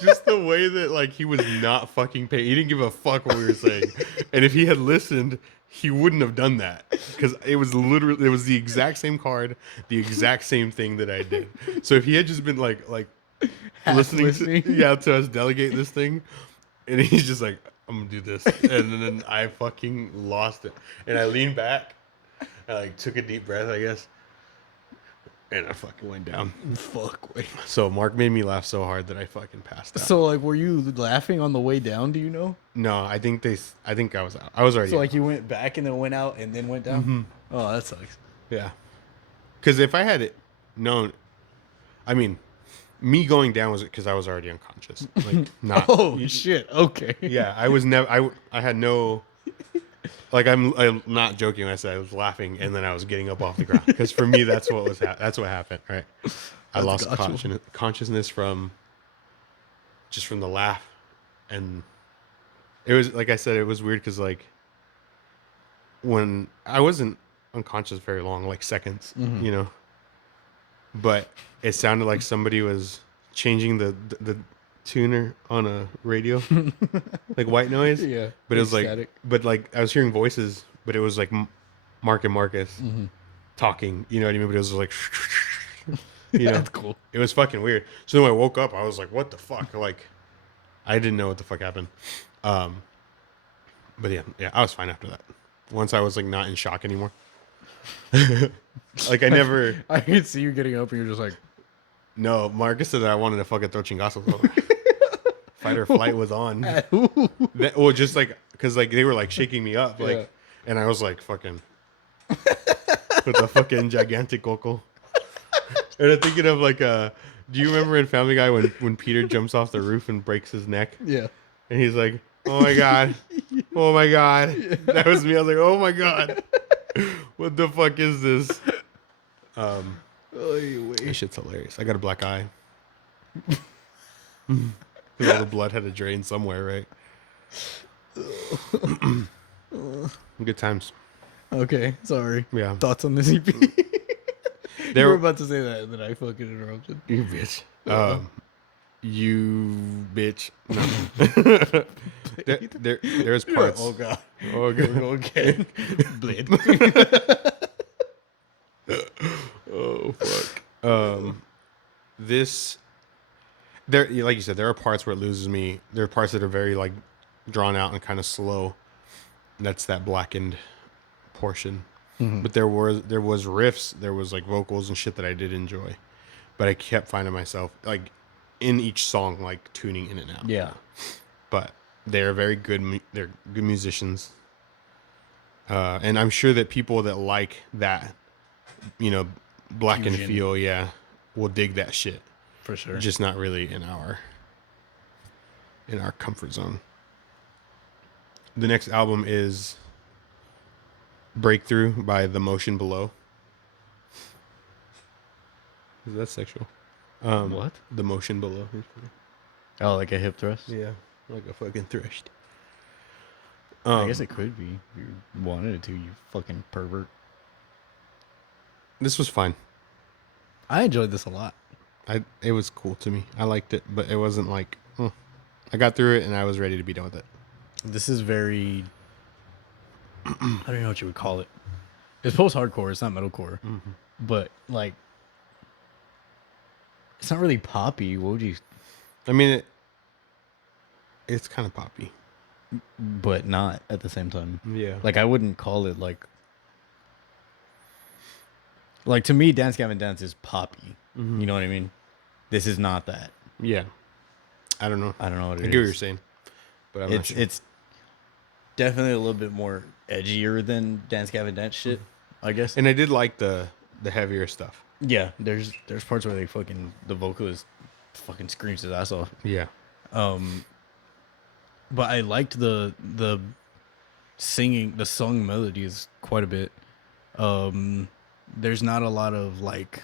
just the way that, like, he was not fucking paying. He didn't give a fuck what we were saying. And if he had listened... he wouldn't have done that because it was the exact same card, the exact same thing that I did. So if he had just been like listening to us delegate this thing, and he's just like, I'm gonna do this, and then I fucking lost it, and I leaned back, I like took a deep breath, I guess, and I fucking went down. Fuck. Wait. So Mark made me laugh so hard that I fucking passed out. So like, were you laughing on the way down? Do you know? No, I think I was out. I was already. So out. like, you went back and then went out and then went down. Mm-hmm. Oh, that sucks. Yeah. Because if I had it known, I mean, me going down was because I was already unconscious. Like, not. Oh shit. Okay. Yeah, I was never. I had no. Like I'm not joking when I said I was laughing and then I was getting up off the ground because for me that's what was that's what happened. Right. I lost consciousness from the laugh, and it was like I said, it was weird because like when I wasn't unconscious very long, like seconds, but it sounded like somebody was changing the tuner on a radio, like white noise. Yeah, but it was static. like I was hearing voices, but it was like Mark and Marcus talking. You know what I mean? But it was like, That's cool. It was fucking weird. So then when I woke up, I was like, "What the fuck?" Like, I didn't know what the fuck happened. But yeah, I was fine after that. Once I was like not in shock anymore. Like I never. I could see you getting up and you're just like. No, Marcus said that I wanted to fucking throw chingazos. Fight or flight was on. Well, just like because like they were like shaking me up, like, and I was like fucking with the fucking gigantic coco. And I'm thinking of like do you remember in Family Guy when Peter jumps off the roof and breaks his neck? Yeah. And he's like, "Oh my god, oh my god." Yeah. That was me. I was like, "Oh my god, what the fuck is this?" This shit's hilarious. I got a black eye. All the blood had to drain somewhere, right? Good times. Okay, sorry. Yeah. Thoughts on this EP? You There, were about to say that, and then I fucking interrupted. you bitch. Uh, You bitch. No. There's parts. Oh god. Oh Here we god. go again. Blade. Oh fuck. This there, like you said, there are parts where it loses me. There are parts that are very like drawn out and kind of slow. That's that blackened portion. But there was riffs, there was like vocals and shit that I did enjoy. But I kept finding myself like in each song like tuning in and out. Yeah. But they're very good. They're good musicians. And I'm sure that people that like that, black and Fusion. feel, yeah, will dig that shit. For sure. Just not really in our comfort zone. The next album is Breakthrough by The Motion Below. Is that sexual? What? The Motion Below. Oh, like a hip thrust? Yeah, like a fucking thrust. I guess it could be. If you wanted it to, you fucking pervert. This was fine. I enjoyed this a lot. It was cool to me. I liked it, but it wasn't like I got through it and I was ready to be done with it. This is very... I don't even know what you would call it. It's post-hardcore. It's not metalcore. But, like... It's not really poppy. What would you... I mean, it's kind of poppy. But not at the same time. Yeah. Like, I wouldn't call it, like... Like, to me, Dance Gavin Dance is poppy. You know what I mean? This is not that. Yeah. I don't know. I don't know what it is. I get what you're saying. But I'm not sure. It's definitely a little bit more edgier than Dance Gavin Dance shit, I guess. And I did like the heavier stuff. Yeah, there's parts where the vocalist fucking screams his ass off. Yeah. But I liked the singing, the song melodies quite a bit. There's not a lot of like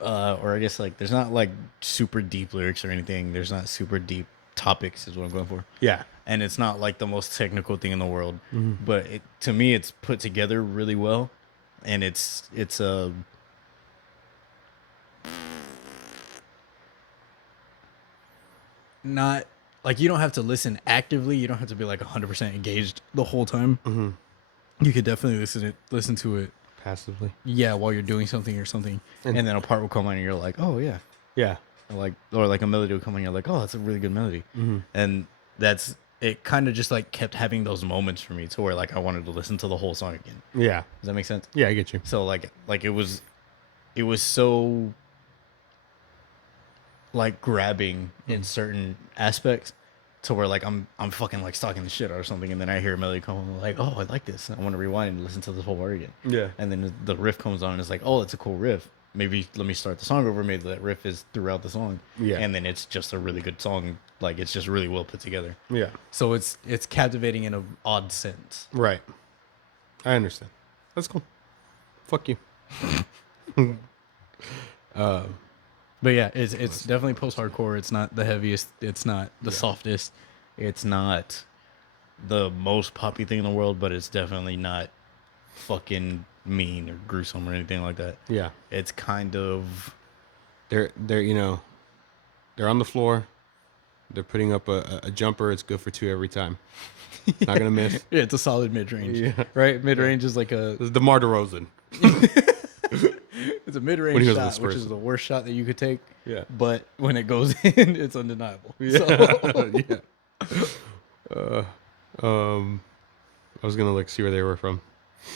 or I guess like there's not like super deep lyrics or anything. There's not super deep topics is what I'm going for. Yeah. And it's not like the most technical thing in the world, but to me it's put together really well, and it's a not like you don't have to listen actively. You don't have to be like 100% engaged the whole time. You could definitely listen to it. Passively. Yeah, while you're doing something or something, and then a part will come on and you're like, oh yeah, Yeah. or like a melody will come on and you're like, oh, that's a really good melody, and that's it. Kind of just like kept having those moments for me to where like I wanted to listen to the whole song again. Yeah. Does that make sense? Yeah, I get you. So like it was so like grabbing in certain aspects to where like I'm fucking like stalking the shit out or something, and then I hear a melody come on, I'm like, oh, I like this, and I want to rewind and listen to this whole part again. Yeah. And then the riff comes on and it's like, oh, it's a cool riff. Maybe let me start the song over. Maybe that riff is throughout the song. Yeah. And then it's just a really good song. Like it's just really well put together. Yeah. So it's captivating in an odd sense. Right. I understand. That's cool. Fuck you. But yeah, it's definitely post-hardcore. It's not the heaviest. It's not the softest. It's not the most poppy thing in the world, but it's definitely not fucking mean or gruesome or anything like that. Yeah. It's kind of... They're they're on the floor. They're putting up a jumper. It's good for 2 every time. Not gonna miss. Yeah, it's a solid mid-range. Yeah. Right? Mid-range is like a... This is DeMar DeRozan. It's a When mid-range he was shot, with which Spurs. is the worst shot that you could take. Yeah. But when it goes in, it's undeniable. Yeah. So, Yeah. I was gonna see where they were from.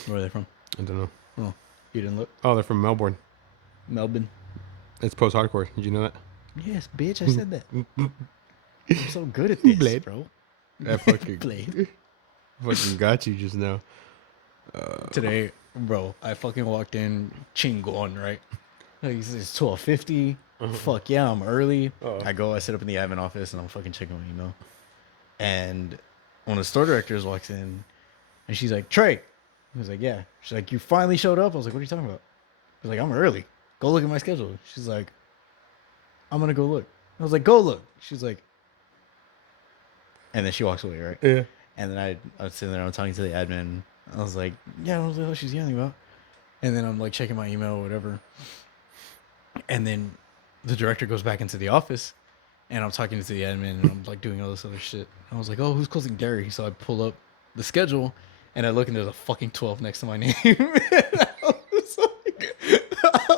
where are they from? I don't know. Oh, you didn't look? Oh, they're from Melbourne. Melbourne. It's post-hardcore. Did you know that? Yes, bitch, I said that. I'm so good at this, Blade. bro. That fucking Blade. fucking got you just now. Today, bro, I fucking walked in chingon, right? Like, it's 12:50. Fuck yeah, I'm early. I go, I sit up in the admin office, and I'm fucking checking my email. And one of the store directors walks in, and she's like, Trey. I was like, yeah. She's like, you finally showed up? I was like, what are you talking about? I was like, I'm early. Go look at my schedule. She's like, I'm going to go look. I was like, go look. She's like, And then she walks away, right? Yeah. And then I was sitting there, I'm talking to the admin. I was like, yeah, what the hell she's yelling about? And then I'm like checking my email or whatever. And then the director goes back into the office, and I'm talking to the admin, and I'm like doing all this other shit. I was like, oh, who's closing dairy? So I pull up the schedule, and I look, and there's a fucking 12 next to my name. I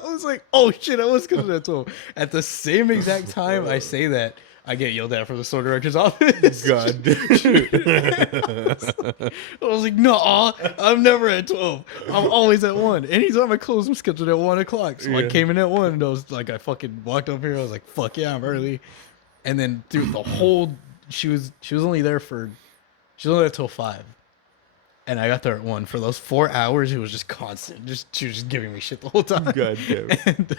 was like, oh shit, I was closing at 12. At the same exact time I say that, I get yelled at from the store director's office. God. I was like, no, I'm never at 12. I'm always at 1. Anytime I close, I'm scheduled at 1 o'clock. So I came in at 1, and I was like, I fucking walked up here. I was like, fuck yeah, I'm early. And then through the whole, she was only there till 5. And I got there at 1. For those 4 hours, it was just constant. She was just giving me shit the whole time. God damn it. And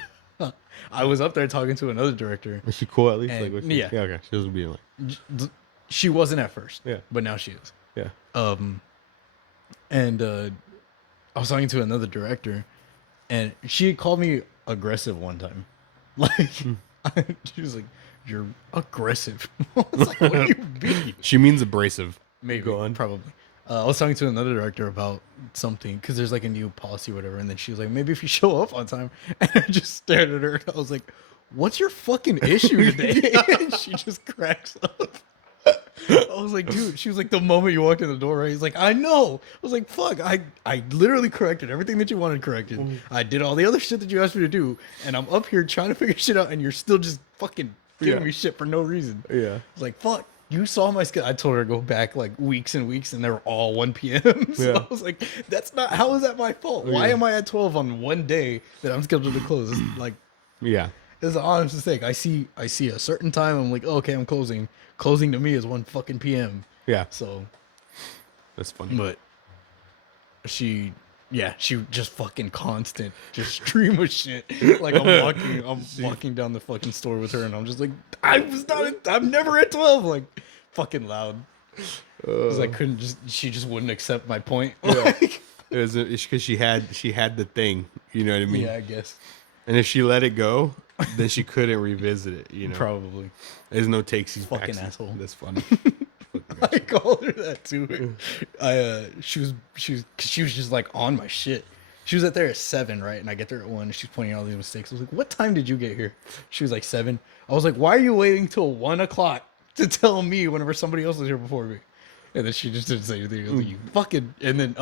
I was up there talking to another director. Was she cool at least? And, like, yeah. Yeah, okay. She wasn't being like... She wasn't at first. Yeah. But now she is. Yeah. And I was talking to another director, and she had called me aggressive one time. Like, she was like, "You're aggressive." I was like, "What do you mean?" She means abrasive. Maybe. Go on. Probably. I was talking to another director about something because there's like a new policy or whatever, and then she was like, "Maybe if you show up on time," and I just stared at her. I was like, "What's your fucking issue today?" And she just cracks up. I was like, dude, she was like, the moment you walked in the door, right? He's like, I know. I was like, fuck, I literally corrected everything that you wanted corrected. I did all the other shit that you asked me to do, and I'm up here trying to figure shit out, and you're still just fucking giving me shit for no reason. Yeah. I was like, fuck, you saw my schedule. I told her to go back like weeks and weeks, and they were all 1 p.m. So I was like, how is that my fault? Why am I at 12 on one day that I'm scheduled to close? It's like, yeah. It's an honest mistake. I see a certain time. I'm like, oh, okay, I'm closing. Closing to me is 1 fucking p.m. Yeah. So That's funny. But she just fucking constant, just stream of shit. Like I'm walking down the fucking store with her, and I'm just like, I'm never at 12. Like, fucking loud. Because she just wouldn't accept my point. Yeah. It's because she had the thing. You know what I mean? Yeah, I guess. And if she let it go, then she couldn't revisit it. You know, Probably. There's no takesies. Fucking asshole. That's funny. I called her that too. She was just like on my shit. She was there at 7, right? And I get there at 1, and she's pointing out all these mistakes. I was like, "What time did you get here?" She was like 7. I was like, "Why are you waiting till 1 o'clock to tell me whenever somebody else was here before me?" And then she just didn't say anything. I was like, "You fucking." And then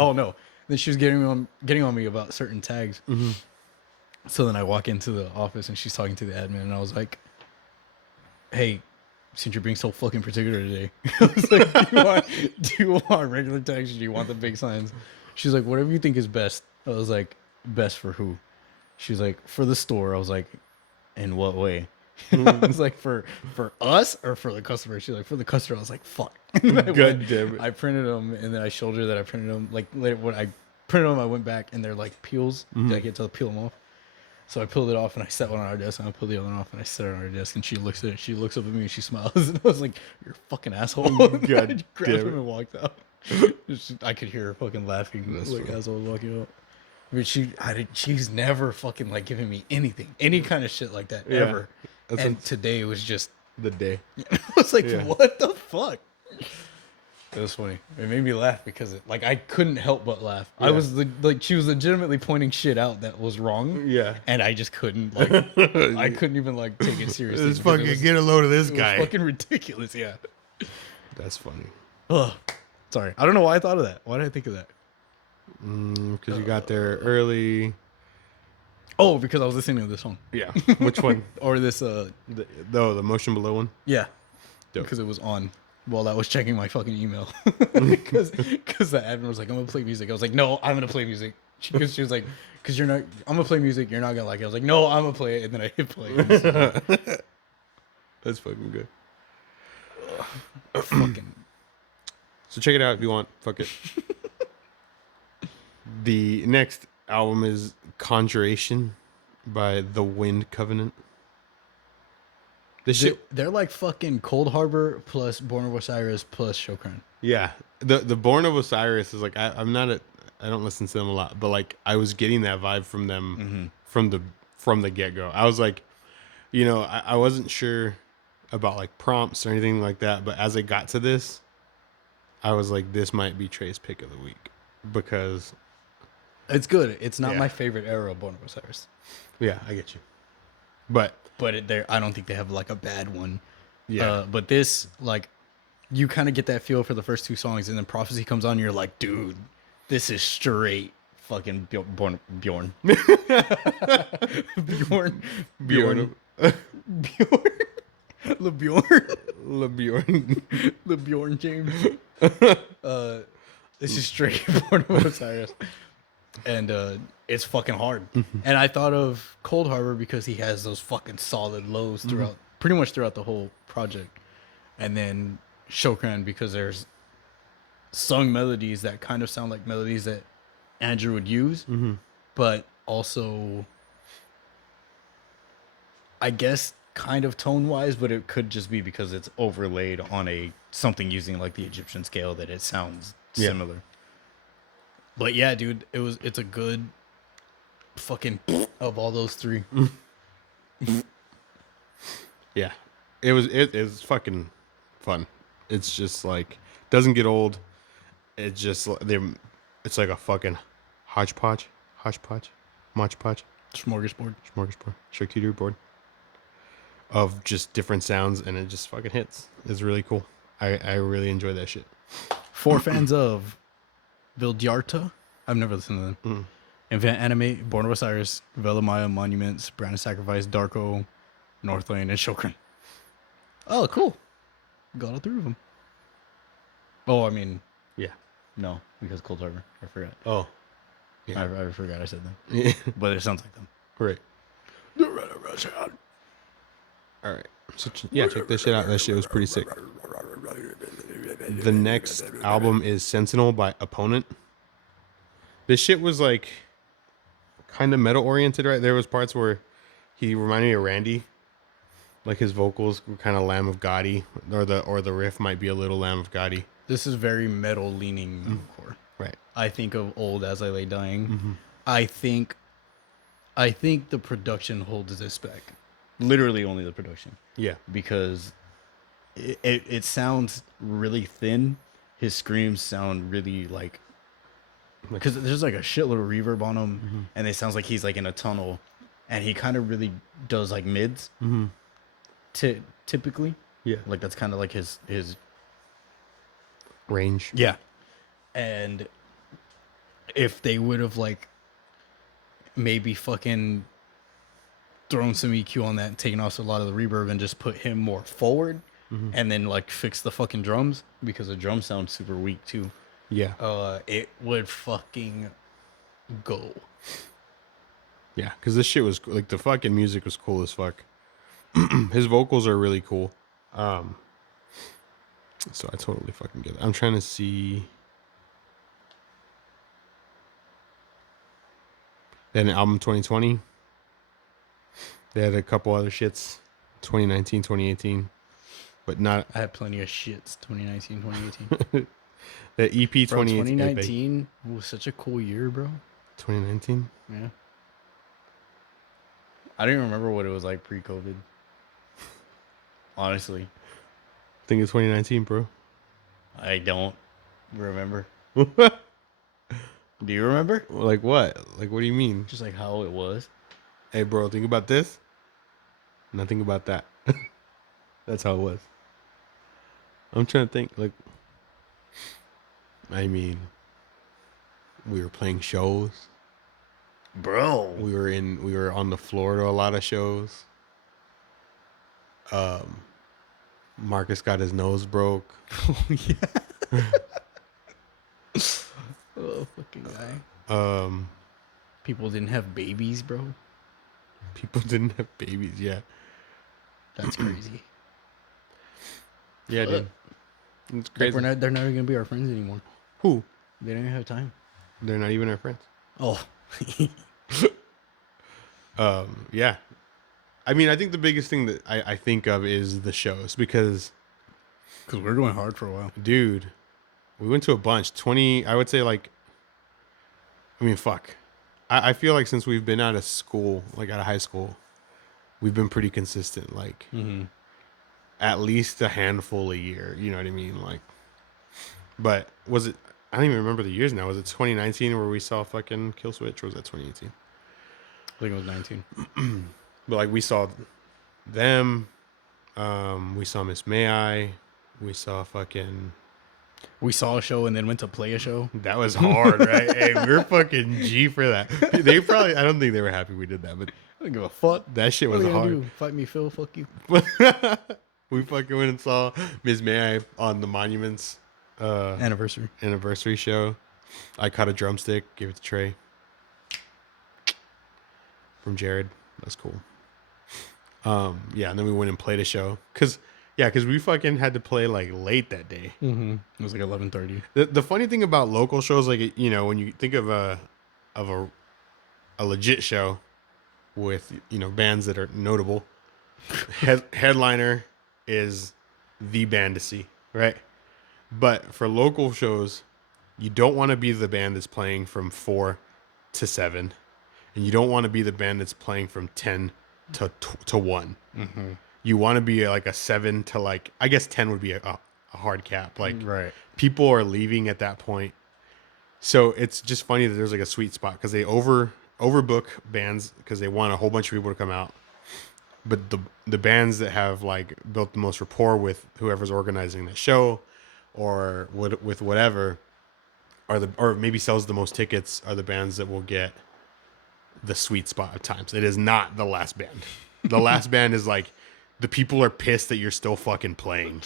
then she was getting on me about certain tags. Mm-hmm. So then I walk into the office, and she's talking to the admin, and I was like, "Hey, since you're being so fucking particular today," I was like, do you want regular tags or do you want the big signs? She's like, whatever you think is best. I was like, best for who? She's like, for the store. I was like, in what way? I was like, for us or for the customer? She's like, for the customer. I was like, fuck. God damn it. I printed them, and then I showed her that I printed them. Like, later when I printed them, I went back, and they're like peels. I get to peel them off. So I peeled it off, and I set one on our desk, and I peeled the other one off, and I set it on our desk, and she looks at it. She looks up at me, and she smiles, and I was like, "You're a fucking asshole." God I grabbed damn him it. and walked out. I could hear her fucking laughing, like funny. as I was walking out. I mean, she's never fucking like giving me anything, any kind of shit like that ever. And today was just The day. I was like, Yeah. what the fuck? It was funny. It made me laugh because I couldn't help but laugh. I was she was legitimately pointing shit out that was wrong. Yeah. And I just couldn't I couldn't even take it seriously. Let's because fucking get a load of this it was guy. fucking ridiculous. Yeah. That's funny. Ugh. Sorry. I don't know why I thought of that. Why did I think of that? Because you got there early. Oh, because I was listening to this song Yeah. Which one? or this. The Motion Below one? Yeah. Dope. Because it was on while I was checking my fucking email. Because the admin was like, "I'm gonna play music." I was like, "No, I'm gonna play music." Because she was like, "Because you're not. I'm gonna play music. You're not gonna like it." I was like, "No, I'm gonna play it." And then I hit play. That's fucking good. Fucking. So check it out if you want. Fuck it. The next album is Conjuration by The Wind Covenant. This shit, They're like fucking Cold Harbor plus Born of Osiris plus Shokran. yeah. The Born of Osiris is like I don't listen to them a lot, but like I was getting that vibe from them from the get go. I was like, I wasn't sure. about like prompts or anything like that. But as I got to this, I was like, this might be Trey's pick of the week because it's good. It's not Yeah. my favorite era of Buenos Aires, yeah, I get you. But I don't think they have like a bad one. yeah, But this, like, you kind of get that feel for the first two songs, and then Prophecy comes on, and you're like, dude, this is straight fucking Bjorn. Bjorn. Bjorn. Bjorn. Bjorn. LeBjorn. LeBjorn. LeBjorn James. This is straight Buenos Aires. And it's fucking hard. And I thought of Cold Harbor because he has those fucking solid lows throughout, pretty much throughout the whole project. And then Shokran because there's sung melodies that kind of sound like melodies that Andrew would use, but also, I guess, kind of tone wise, but it could just be because it's overlaid on something using like the Egyptian scale that it sounds similar. But yeah, dude, it's a good fucking of all those three. Yeah, it's fucking fun. It's just like doesn't get old. It's just it's like a fucking hodgepodge, moch podge, Smorgasbord. charcuterie board of just different sounds, and it just fucking hits. It's really cool. I really enjoy that shit. For fans of Vildarta, I've never listened to them. Invent Animate, Buenos Aires, Vela Maya, Monuments, Brand of Sacrifice, Darko, Northlane, and Shokran. Oh, cool. Got all three of them. Oh, I mean, Yeah. no, because Cold Harbor. I forgot. Oh. Yeah. I forgot I said them. Yeah. But it sounds like them. Right. All right. So check this shit out. That shit was pretty sick. The next album is Sentinel by Opponent. This shit was like kind of metal oriented, right? There was parts where he reminded me of Randy. Like his vocals were kind of Lamb of Gotti, or the riff might be a little Lamb of Gotti. This is very metal leaning metalcore. Right. I think of Old As I Lay Dying. I think the production holds this back. Literally only the production. Yeah. Because it sounds really thin. His screams sound really like, because there's like a shitload of reverb on him, and it sounds like he's like in a tunnel, and he kind of really does like mids. Typically, Yeah. like that's kind of like his Range. yeah. And if they would have like maybe fucking thrown some EQ on that and taken off a lot of the reverb and just put him more forward, and then like fix the fucking drums, because the drums sound super weak too. Yeah. It would fucking go. Yeah, because this shit was like the fucking music was cool as fuck. His vocals are really cool. So I totally fucking get it. I'm trying to see. Then album 2020. They had a couple other shits. 2019, 2018. But not. I had plenty of shits 2019, 2018. The EP 2018. 2019 was such a cool year, bro. 2019? Yeah. I don't even remember what it was like pre-COVID. Honestly. I think it's 2019, bro. I don't remember. Do you remember? Like what? Like what do you mean? Just like how it was. Hey, bro, think about this. Nothing about that. That's how it was. I'm trying to think. Like, I mean, we were playing shows. Bro. We were on the floor to a lot of shows. Marcus got his nose broke. Oh, yeah. Oh, fucking guy. People didn't have babies, bro. People didn't have babies. Yeah. That's crazy. Yeah, dude. It's Like crazy. they're not even gonna be our friends anymore. Who? They don't even have time. They're not even our friends. Oh. Yeah. I mean, I think the biggest thing that I think of is the shows because, we're going hard for a while. dude, we went to a bunch. 20, I would say like, I mean, fuck. I feel like since we've been out of school, like out of high school, we've been pretty consistent. Like, at least a handful a year. You know what I mean? Like, but was it? I don't even remember the years now. Was it 2019 where we saw fucking Kill Switch, or was that 2018? I think it was 19. But like we saw them, we saw Miss May I, we saw fucking. We saw a show and then went to play a show. That was hard, right? Hey, we're fucking G for that. They probably, I don't think they were happy we did that, but I don't give a fuck. that shit What was are you gonna hard. do? Fight me, Phil? Fuck you. We fucking went and saw Ms. May I on the Monuments Anniversary show. I caught a drumstick, gave it to Trey from Jared. That's cool. Yeah, and then we went and played a show because we fucking had to play like late that day. Mm-hmm. It was like 11:30. The funny thing about local shows, like, you know, when you think of a legit show with, you know, bands that are notable, headliner is the band to see, right? But for local shows, you don't want to be the band that's playing from 4 to 7, and you don't want to be the band that's playing from 10 to 1. Mm-hmm. You want to be like a 7 to, like, I guess 10 would be a hard cap. Like, right. People are leaving at that point. So it's just funny that there's like a sweet spot because they overbook bands because they want a whole bunch of people to come out. But the bands that have like built the most rapport with whoever's organizing the show or with whatever or maybe sells the most tickets are the bands that will get the sweet spot of times. It is not the last band. The last band is like the people are pissed that you're still fucking playing.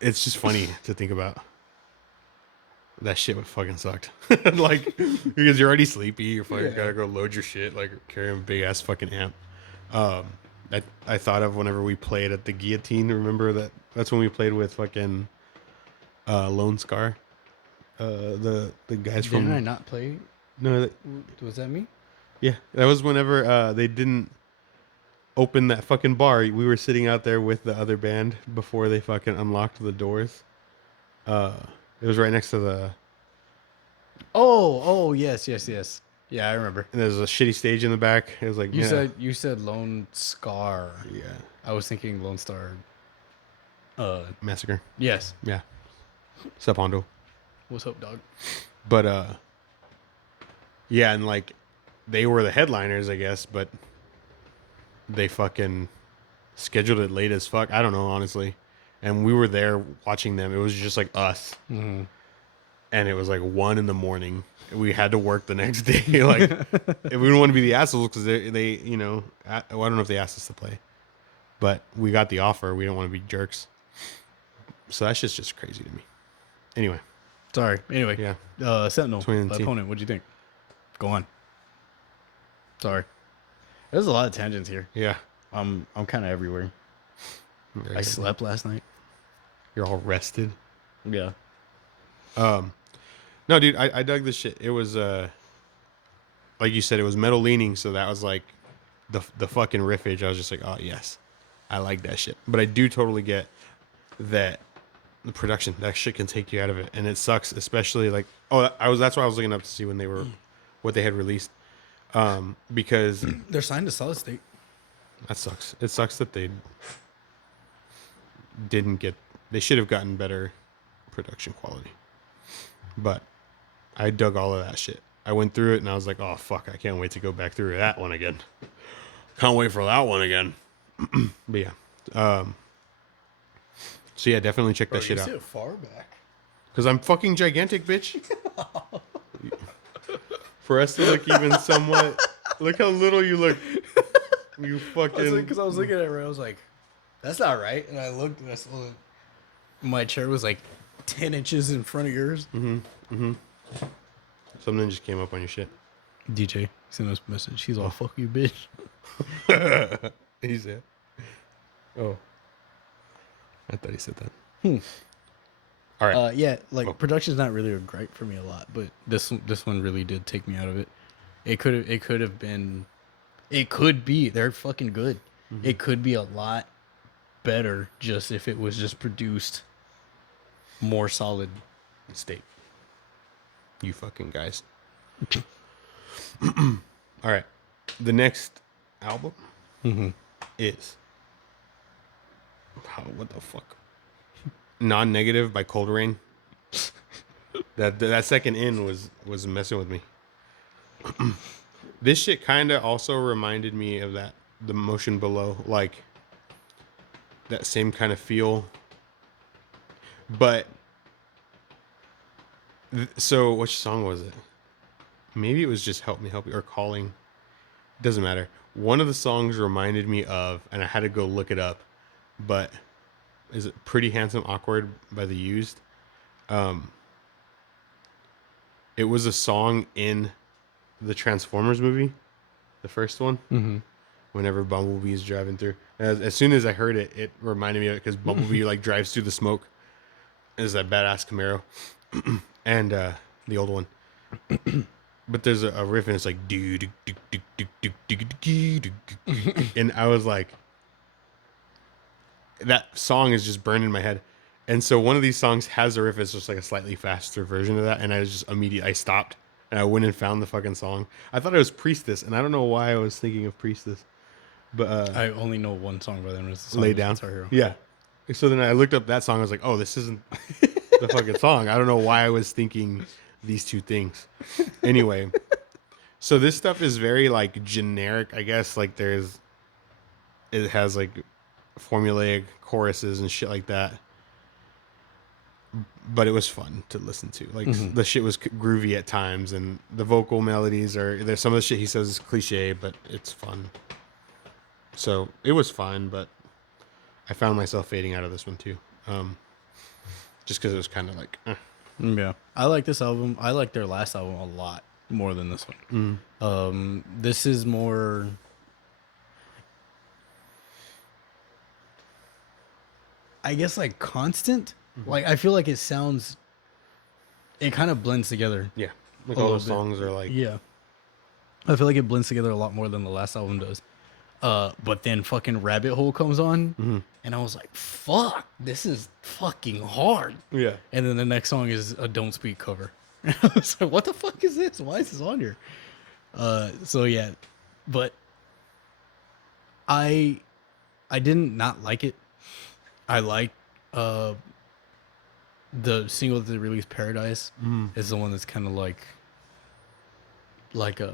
It's just funny to think about. That shit would fucking sucked. Like, because you're already sleepy, you're fucking gotta go load your shit, like carrying a big ass fucking amp. I thought of whenever we played at the Guillotine. Remember that? That's when we played with fucking Lone Scar. The guys from. Didn't I not play? No, Was that me? yeah, that was whenever they didn't open that fucking bar. We were sitting out there with the other band before they fucking unlocked the doors. It was right next to the. Oh, yes. Yeah, I remember. And there's a shitty stage in the back. It was like You said Lone Scar. Yeah. I was thinking Lone Star. Massacre. Yes. Yeah. Sup, Hondo. What's up, dog? But yeah, and like they were the headliners, I guess, but they fucking scheduled it late as fuck. I don't know, honestly. And we were there watching them. It was just like us. Mm-hmm. And it was like 1 a.m. We had to work the next day. Like, we didn't want to be the assholes because they, you know, I don't know if they asked us to play, but we got the offer. We don't want to be jerks. So that shit's just crazy to me. Anyway. Sorry. Anyway. Yeah. Sentinel. Opponent. What'd you think? Go on. Sorry. There's a lot of tangents here. Yeah. I'm kind of everywhere. I slept last night. You're all rested. Yeah. No, dude, I dug this shit. It was like you said, it was metal leaning, so that was like the fucking riffage. I was just like, oh yes, I like that shit. But I do totally get that the production, that shit can take you out of it, and it sucks, especially like that's why I was looking up to see when they were what they had released, because they're signed to Solid State. That sucks. It sucks that they didn't get. They should have gotten better production quality. But I dug all of that shit. I went through it and I was like, oh fuck, I can't wait to go back through that one again. Can't wait for that one again. But yeah. So yeah, definitely check that shit out. Sit far back. Because I'm fucking gigantic, bitch. For us to look even somewhat. Look how little you look. You fucking. Because I was looking at it, I was like, that's not right. And I looked and I saw my chair was like 10 inches in front of yours. Something just came up on your shit. DJ sent us a message. He's all, fuck you, bitch. He said. Oh. I thought he said that. All right. Yeah, like production's not really a gripe for me a lot, but this one really did take me out of it. It could have been, it could be, they're fucking good. Mm-hmm. It could be a lot better just if it was just produced more solid state. You fucking guys. All right. The next album is what the fuck? Non-Negative by Cold Rain. That second in was messing with me. This shit kind of also reminded me of that the Motion Below, like that same kind of feel. But so which song was it? Maybe it was just Help Me Help You or Calling. Doesn't matter. One of the songs reminded me of, and I had to go look it up, but is it Pretty Handsome Awkward by The Used? It was a song in the Transformers movie, the first one. Mm-hmm. Whenever Bumblebee's driving through, as soon as I heard it, it reminded me of it because Bumblebee like drives through the smoke. Is that badass Camaro, and the old one. But there's a riff and it's like do do do do do do do do do do, and I was like, that song is just burned in my head. And so one of these songs has a riff that's just like a slightly faster version of that, and I just immediately I stopped and I went and found the fucking song. I thought it was Priestess, and I don't know why I was thinking of Priestess, but I only know one song by them. It's the song Lay Down. Guitar Hero. Yeah. So then I looked up that song. I was like, oh, this isn't the fucking song. I don't know why I was thinking these two things. Anyway, so this stuff is very like generic, I guess. Like it has like formulaic choruses and shit like that. But it was fun to listen to. Like the shit was groovy at times, and the vocal melodies there's some of the shit he says is cliche, but it's fun. So it was fun, but I found myself fading out of this one too. Just because it was kind of like, Yeah, I like this album. I like their last album a lot more than this one. This is more. I guess like constant. Like I feel like it sounds. It kind of blends together. yeah, like A all little those bit. songs are like, Yeah, I feel like it blends together a lot more than the last album does. But then fucking Rabbit Hole comes on, and I was like, "Fuck, this is fucking hard." yeah, And then the next song is a Don't Speak cover. I was like, "What the fuck is this? Why is this on here?" So yeah, but I didn't not like it. I like the single that they released, Paradise, is the one that's kind of like a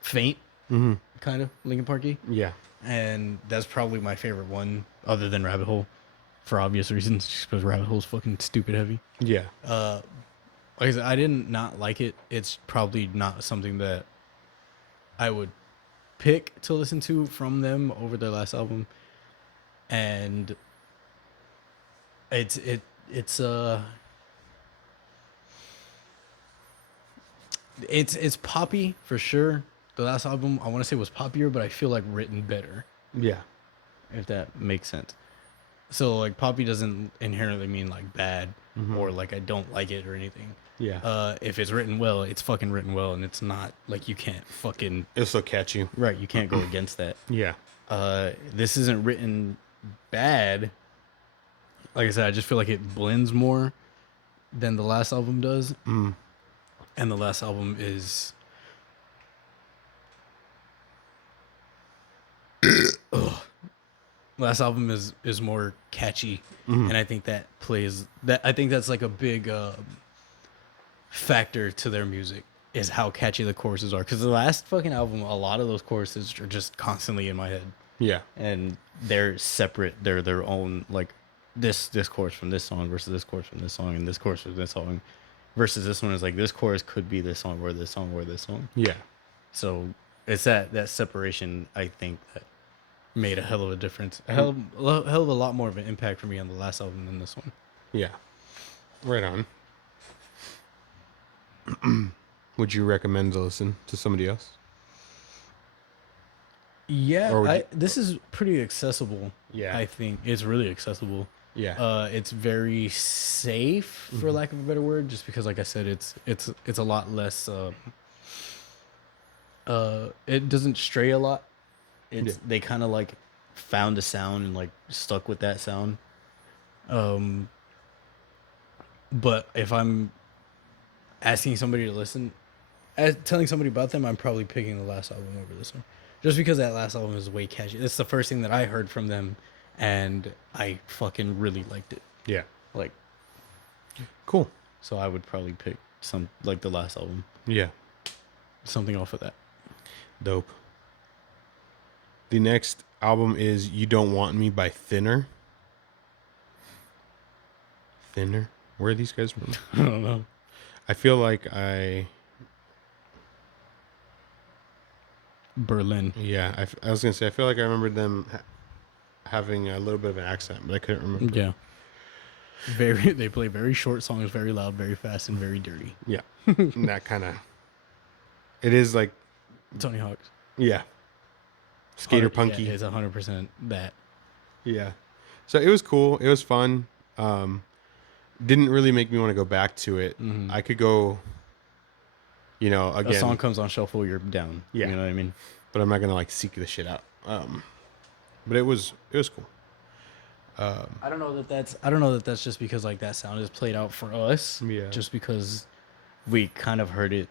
faint kind of Linkin Parky, yeah, and that's probably my favorite one, other than Rabbit Hole, for obvious reasons, just because Rabbit Hole's fucking stupid heavy. yeah, Like I said, I didn't not like it. It's probably not something that I would pick to listen to from them over their last album, and it's poppy for sure. The last album I want to say was poppier, but I feel like written better, yeah, if that makes sense. So like poppy doesn't inherently mean like bad or like I don't like it or anything. yeah. If it's written well, it's fucking written well, and it's not like you can't fucking It'll still catch you. right. You can't go against that. Yeah, This isn't written bad. Like I said, I just feel like it blends more than the last album does. And the last album is last album is more catchy, and I think that plays that. I think that's like a big factor to their music is how catchy the choruses are. Because the last fucking album, a lot of those choruses are just constantly in my head, yeah, and they're separate. They're their own, like this chorus from this song versus this chorus from this song, and this chorus from this song versus this one is like this chorus could be this song or this song or this song. yeah. So it's that separation, I think, that made a hell of a difference. A hell of a lot more of an impact for me on the last album than this one. Yeah. Right on. Would you recommend to listen to somebody else? Yeah, Or would you- this is pretty accessible. Yeah. I think it's really accessible. Yeah. It's very safe, for lack of a better word, just because, like I said, it's a lot less. It doesn't stray a lot. They kind of like found a sound and like stuck with that sound. But if I'm asking somebody to listen, telling somebody about them, I'm probably picking the last album over this one. just because that last album is way catchy. It's the first thing that I heard from them, and I fucking really liked it. Yeah. Like, Cool. so I would probably pick some like the last album, Yeah. something off of that. Dope. The next album is You Don't Want Me by Thinner. Thinner? Where are these guys from? I don't know. I feel like Berlin. yeah, I was going to say, I feel like I remembered them having a little bit of an accent, but I couldn't remember. Yeah. They play very short songs, very loud, very fast, and very dirty. Yeah. And that kind of, it is like, Tony Hawk's. yeah. Skater punky. Yeah, it's 100% that. Yeah. So it was cool. It was fun. Didn't really make me want to go back to it. Mm-hmm. I could go, you know, again. A song comes on shuffle, you're down. Yeah. You know what I mean? But I'm not gonna like seek the shit out. But it was cool. I don't know that that's just because like that sound is played out for us. Yeah. Just because we kind of heard it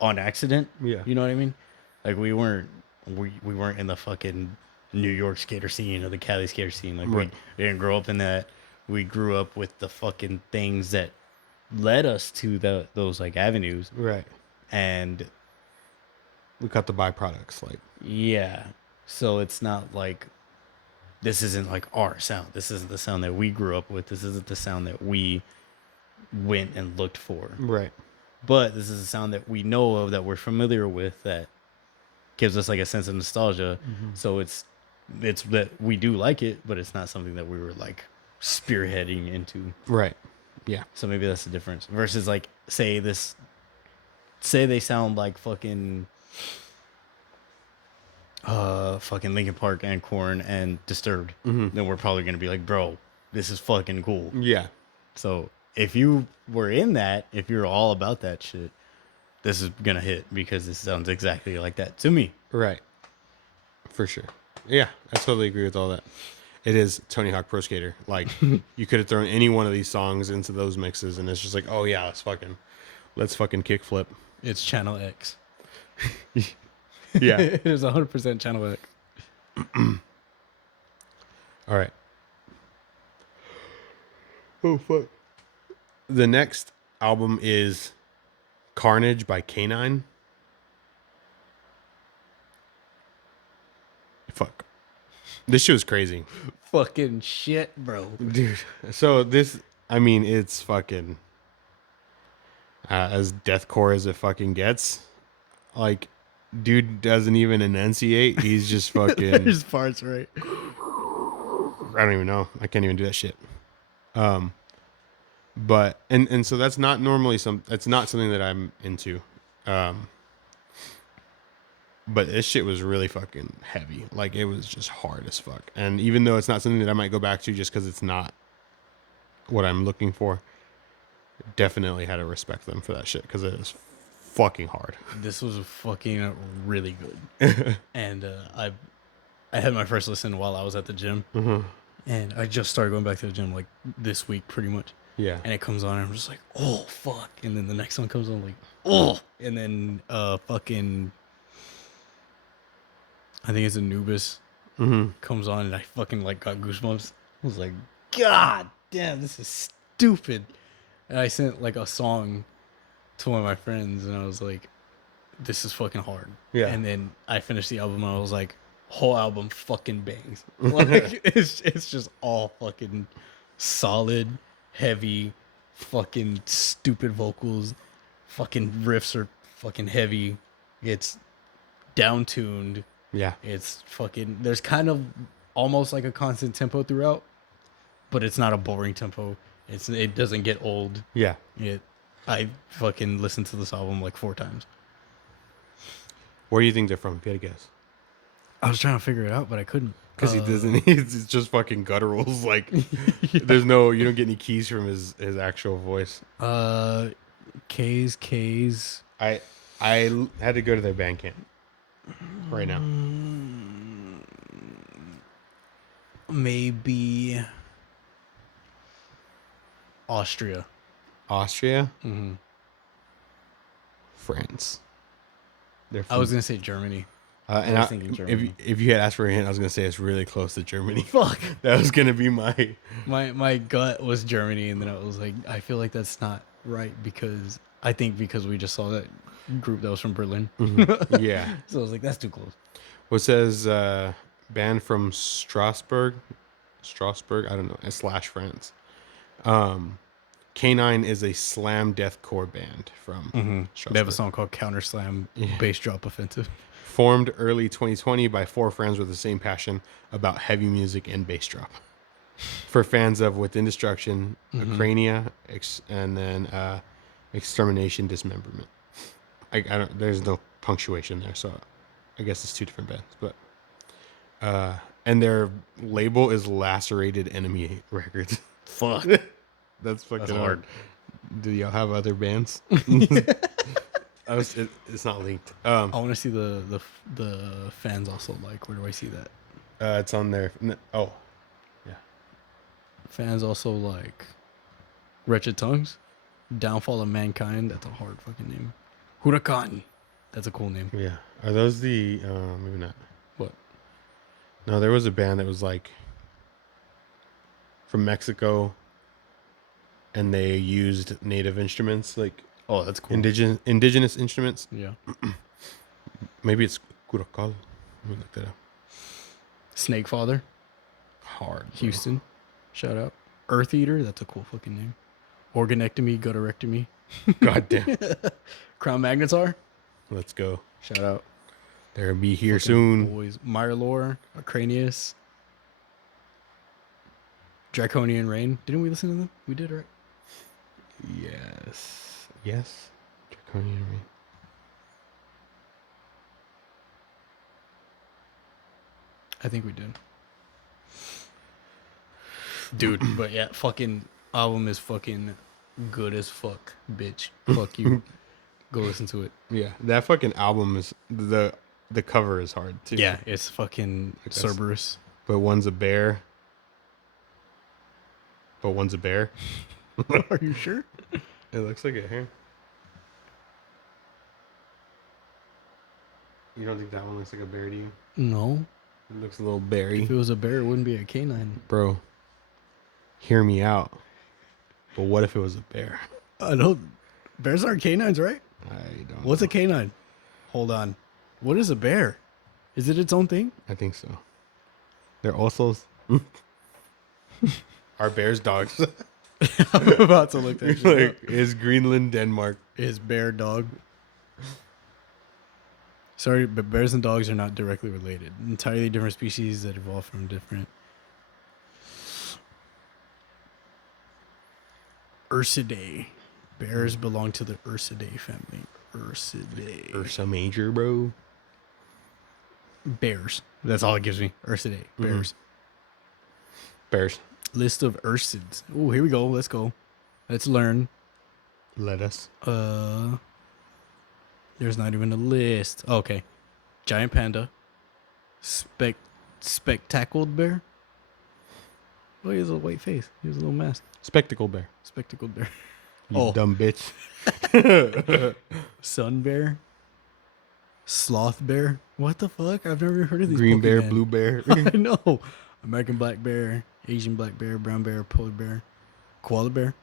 on accident. Yeah. You know what I mean? Like we weren't in the fucking New York skater scene or the Cali skater scene. Like Right. we didn't grow up in that. We grew up with the fucking things that led us to those like avenues. Right. And We got the byproducts, like. yeah. So it's not like this isn't like our sound. This isn't the sound that we grew up with. This isn't the sound that we went and looked for. Right. But this is a sound that we know of, that we're familiar with, that gives us like a sense of nostalgia. Mm-hmm. So it's that we do like it, but it's not something that we were like spearheading into. Right. Yeah. So maybe that's the difference. Versus like say they sound like fucking Linkin Park and Korn and Disturbed, Mm-hmm. then we're probably gonna be like, bro, this is fucking cool. Yeah. So if you were in that, if you're all about that shit, this is gonna hit because this sounds exactly like that to me. Right. For sure. Yeah, I totally agree with all that. It is Tony Hawk Pro Skater. Like, you could have thrown any one of these songs into those mixes, and it's just like, oh yeah, let's fucking kickflip. It's Channel X. Yeah. It is 100% Channel X. All right. Oh fuck. The next album is Carnage by K9. Fuck. This shit was crazy. Fucking shit, bro. Dude. So this, I mean, it's fucking as deathcore as it fucking gets. Like, dude doesn't even enunciate. He's just fucking. There's parts, right? I don't even know. I can't even do that shit. But and so that's not normally that's not something that I'm into. But this shit was really fucking heavy. Like, it was just hard as fuck. And even though it's not something that I might go back to just because it's not what I'm looking for, definitely had to respect them for that shit because it is fucking hard. This was fucking really good. And I had my first listen while I was at the gym. Mm-hmm. And I just started going back to the gym like this week pretty much. Yeah. And it comes on and I'm just like, oh fuck. And then the next one comes on like, oh. And then fucking, I think it's Anubis, comes on and I fucking like got goosebumps. I was like, God damn, this is stupid. And I sent like a song to one of my friends and I was like, this is fucking hard. Yeah. And then I finished the album and I was like, whole album fucking bangs. Like it's just all fucking solid, heavy, fucking stupid vocals. Fucking riffs are fucking heavy. It's down tuned. Yeah. It's fucking, there's kind of almost like a constant tempo throughout, but it's not a boring tempo. It doesn't get old. Yeah. I fucking listened to this album like 4 times. Where do you think they're from? If you had a guess. I was trying to figure it out, but I couldn't. Because he doesn't. It's just fucking gutturals. Like, there's no. You don't get any keys from his actual voice. K's. I had to go to their Bandcamp right now. Maybe Austria. Austria, Mm-hmm. France. I was gonna say Germany. And was thinking Germany. if you had asked for a hint, I was gonna say it's really close to Germany. Fuck. That was gonna be my. My gut was Germany, and then I was like, I feel like that's not right because we just saw that group that was from Berlin. Yeah. So I was like, that's too close. What says band from Strasbourg? I don't know. / France. K9 is a slam deathcore band from They have a Strasbourg. song called Counter Slam Bass Drop Offensive. Formed early 2020 by 4 friends with the same passion about heavy music and bass drop. For fans of Within Destruction, Acrania, and then Extermination, Dismemberment. I don't. There's no punctuation there, so I guess it's 2 different bands. But and their label is Lacerated Enemy Records. Fuck. That's fucking That's hard. Do y'all have other bands? It's not linked. I want to see the fans also like. Where do I see that? It's on there. Oh, yeah. Fans also like Wretched Tongues, Downfall of Mankind. That's a hard fucking name. Huracan. That's a cool name. Yeah. Are those the? Maybe not. What? No, there was a band that was like from Mexico, and they used native instruments, like Oh, that's cool. indigenous instruments. Yeah. Maybe it's Curacal. Let me look that up. Snake Father. Hard. Bro. Houston. Shout out. Earth Eater. That's a cool fucking name. Organectomy. Guttarectomy. God damn. Crown Magnetar. Let's go. Shout out. They'll be here Fucking soon. Boys. Myrlor. Acranius. Draconian Rain. Didn't we listen to them? We did, right? Yes. Yes. Draconian Rain. I think we did. Dude, but yeah, fucking album is fucking good as fuck, bitch. Fuck you. Go listen to it. Yeah, that fucking album is the cover is hard too. Yeah, it's fucking Like that's- Cerberus. But one's a bear. Are you sure? It looks like it here. You don't think that one looks like a bear to you? No. It looks a little berry. If it was a bear, it wouldn't be a canine. Bro, hear me out. But what if it was a bear? I don't. Bears aren't canines, right? I don't What's know. a canine? Hold on. What is a bear? Is it its own thing? I think so. They're also... Are bears dogs? I'm about to look that shit up. Like, is Greenland Denmark? Is bear dog? Sorry, but bears and dogs are not directly related. Entirely different species that evolved from different. Ursidae. Bears belong to the Ursidae family. Ursidae. Ursa Major, bro. Bears. That's all it gives me. Ursidae. Bears. Bears. List of ursids. Oh, here we go. Let's go. Let's learn. Let us. There's not even a list. Oh, okay. Giant panda. Spectacled bear. Oh, he has a white face. He has a little mask. Spectacle bear. Spectacled bear. You dumb bitch. Sun bear. Sloth bear. What the fuck? I've never heard of these. Green bear, Pokemon. blue bear. I know. American black bear, Asian black bear, brown bear, polar bear, koala bear.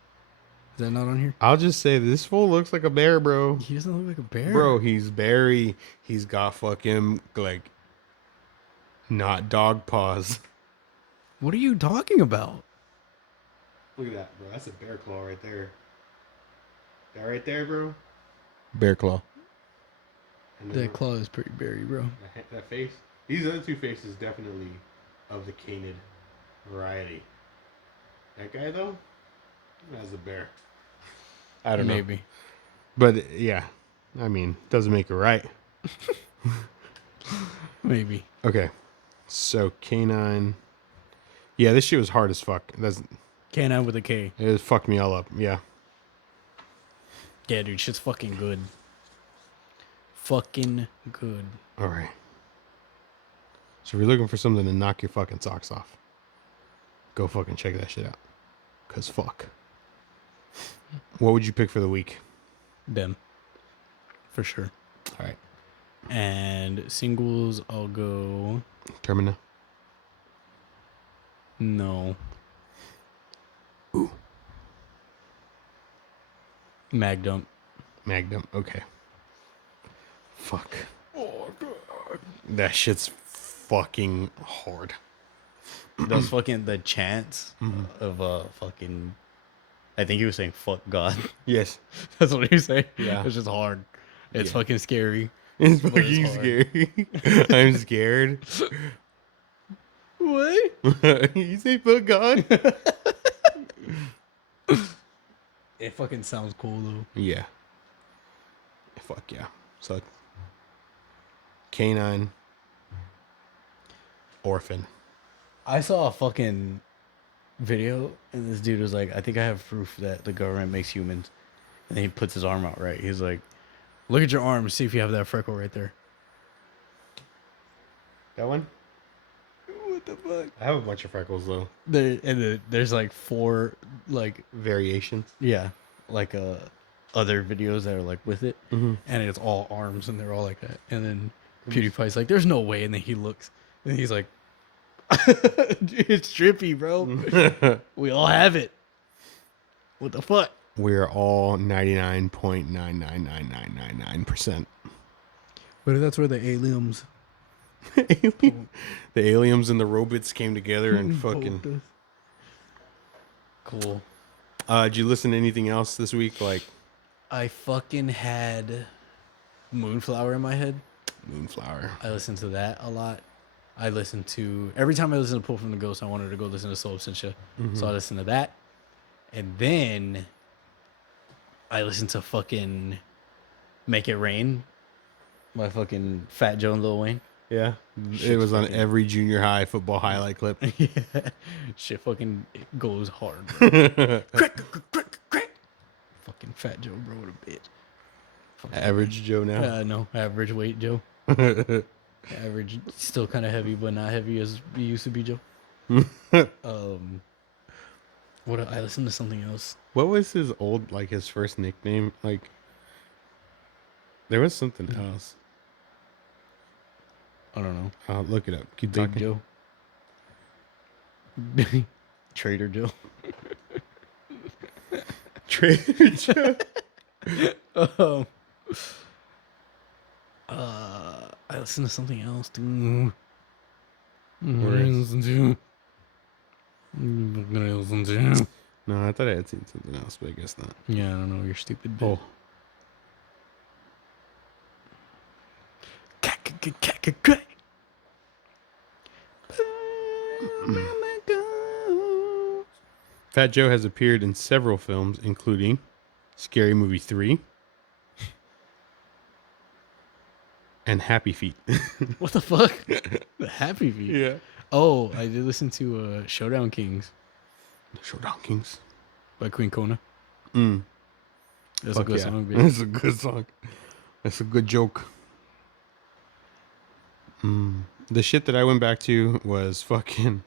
Is that not on here? I'll just say this fool looks like a bear, bro. He doesn't look like a bear. Bro, he's berry. He's got fucking, like, not dog paws. What are you talking about? Look at that, bro. That's a bear claw right there. That right there, bro? Bear claw. And then That claw is pretty berry, bro. that face. These other 2 faces definitely of the canid variety. That guy, though, has a bear. I don't know. Maybe. But, yeah. I mean, doesn't make it right. Maybe. Okay. So, canine. Yeah, this shit was hard as fuck. Canine with a K. It fucked me all up. Yeah. Yeah, dude, shit's fucking good. Fucking good. All right. So if you're looking for something to knock your fucking socks off, go fucking check that shit out. Cause fuck. What would you pick for the week? Them. For sure. All right. And singles, I'll go. Termina. No. Ooh. Magdump. Magnum. Okay. Fuck. Oh god. That shit's fucking hard. Those fucking the chants of fucking. I think he was saying "fuck God." Yes. That's what he was saying. Yeah. It's just hard. It's Yeah. fucking scary. It's But it's fucking hard. scary. I'm scared. What? You say fuck God? It fucking sounds cool though. Yeah. Fuck yeah. So Canine. Orphan. I saw a fucking video, and this dude was like, "I think I have proof that the government makes humans." And then he puts his arm out, right? He's like, "Look at your arm and see if you have that freckle right there." That one? What the fuck? I have a bunch of freckles though. There's like 4, like, Variations. yeah, like other videos that are like with it, Mm-hmm. and it's all arms, and they're all like that. And then PewDiePie's like, "There's no way," and then he looks, and he's like, "It's trippy, bro. We all have it. What the fuck?" We're all 99.9999999%. But that's where the aliens The aliens and the robots came together and fucking. Cool. Did you listen to anything else this week? Like I fucking had Moonflower in my head. Moonflower. I listened to that a lot. I listened to every time I listened to Pull from the Ghost, I wanted to go listen to Soul Absentia. So I listened to that. And then I listened to fucking Make It Rain by fucking Fat Joe and Lil Wayne. Yeah. It was on every junior high football highlight clip. Yeah. Shit fucking goes hard. Crack, crack, crack, crack. Fucking Fat Joe, bro, what a bitch. Average Joe now. No, average weight Joe. Average, still kind of heavy, but not heavy as he used to be, Joe. What? I listened to something else. What was his old, like his first nickname? Like, there was something else. I don't know. I'll look it up. Keep Big talking. Joe. Trader Joe. Trader Joe. I listened to something else, dude. No, I thought I had seen something else, but I guess not. Yeah, I don't know. You're stupid. Bitch. Oh. Fat Joe has appeared in several films, including Scary Movie 3 and Happy Feet. What the fuck? The Happy Feet. Yeah. Oh, I did listen to Showdown Kings Showdown Kings. by Queen Kona. Mm. That's Fuck a good yeah. song, bitch. That's a good song. That's a good joke. The shit that I went back to was fucking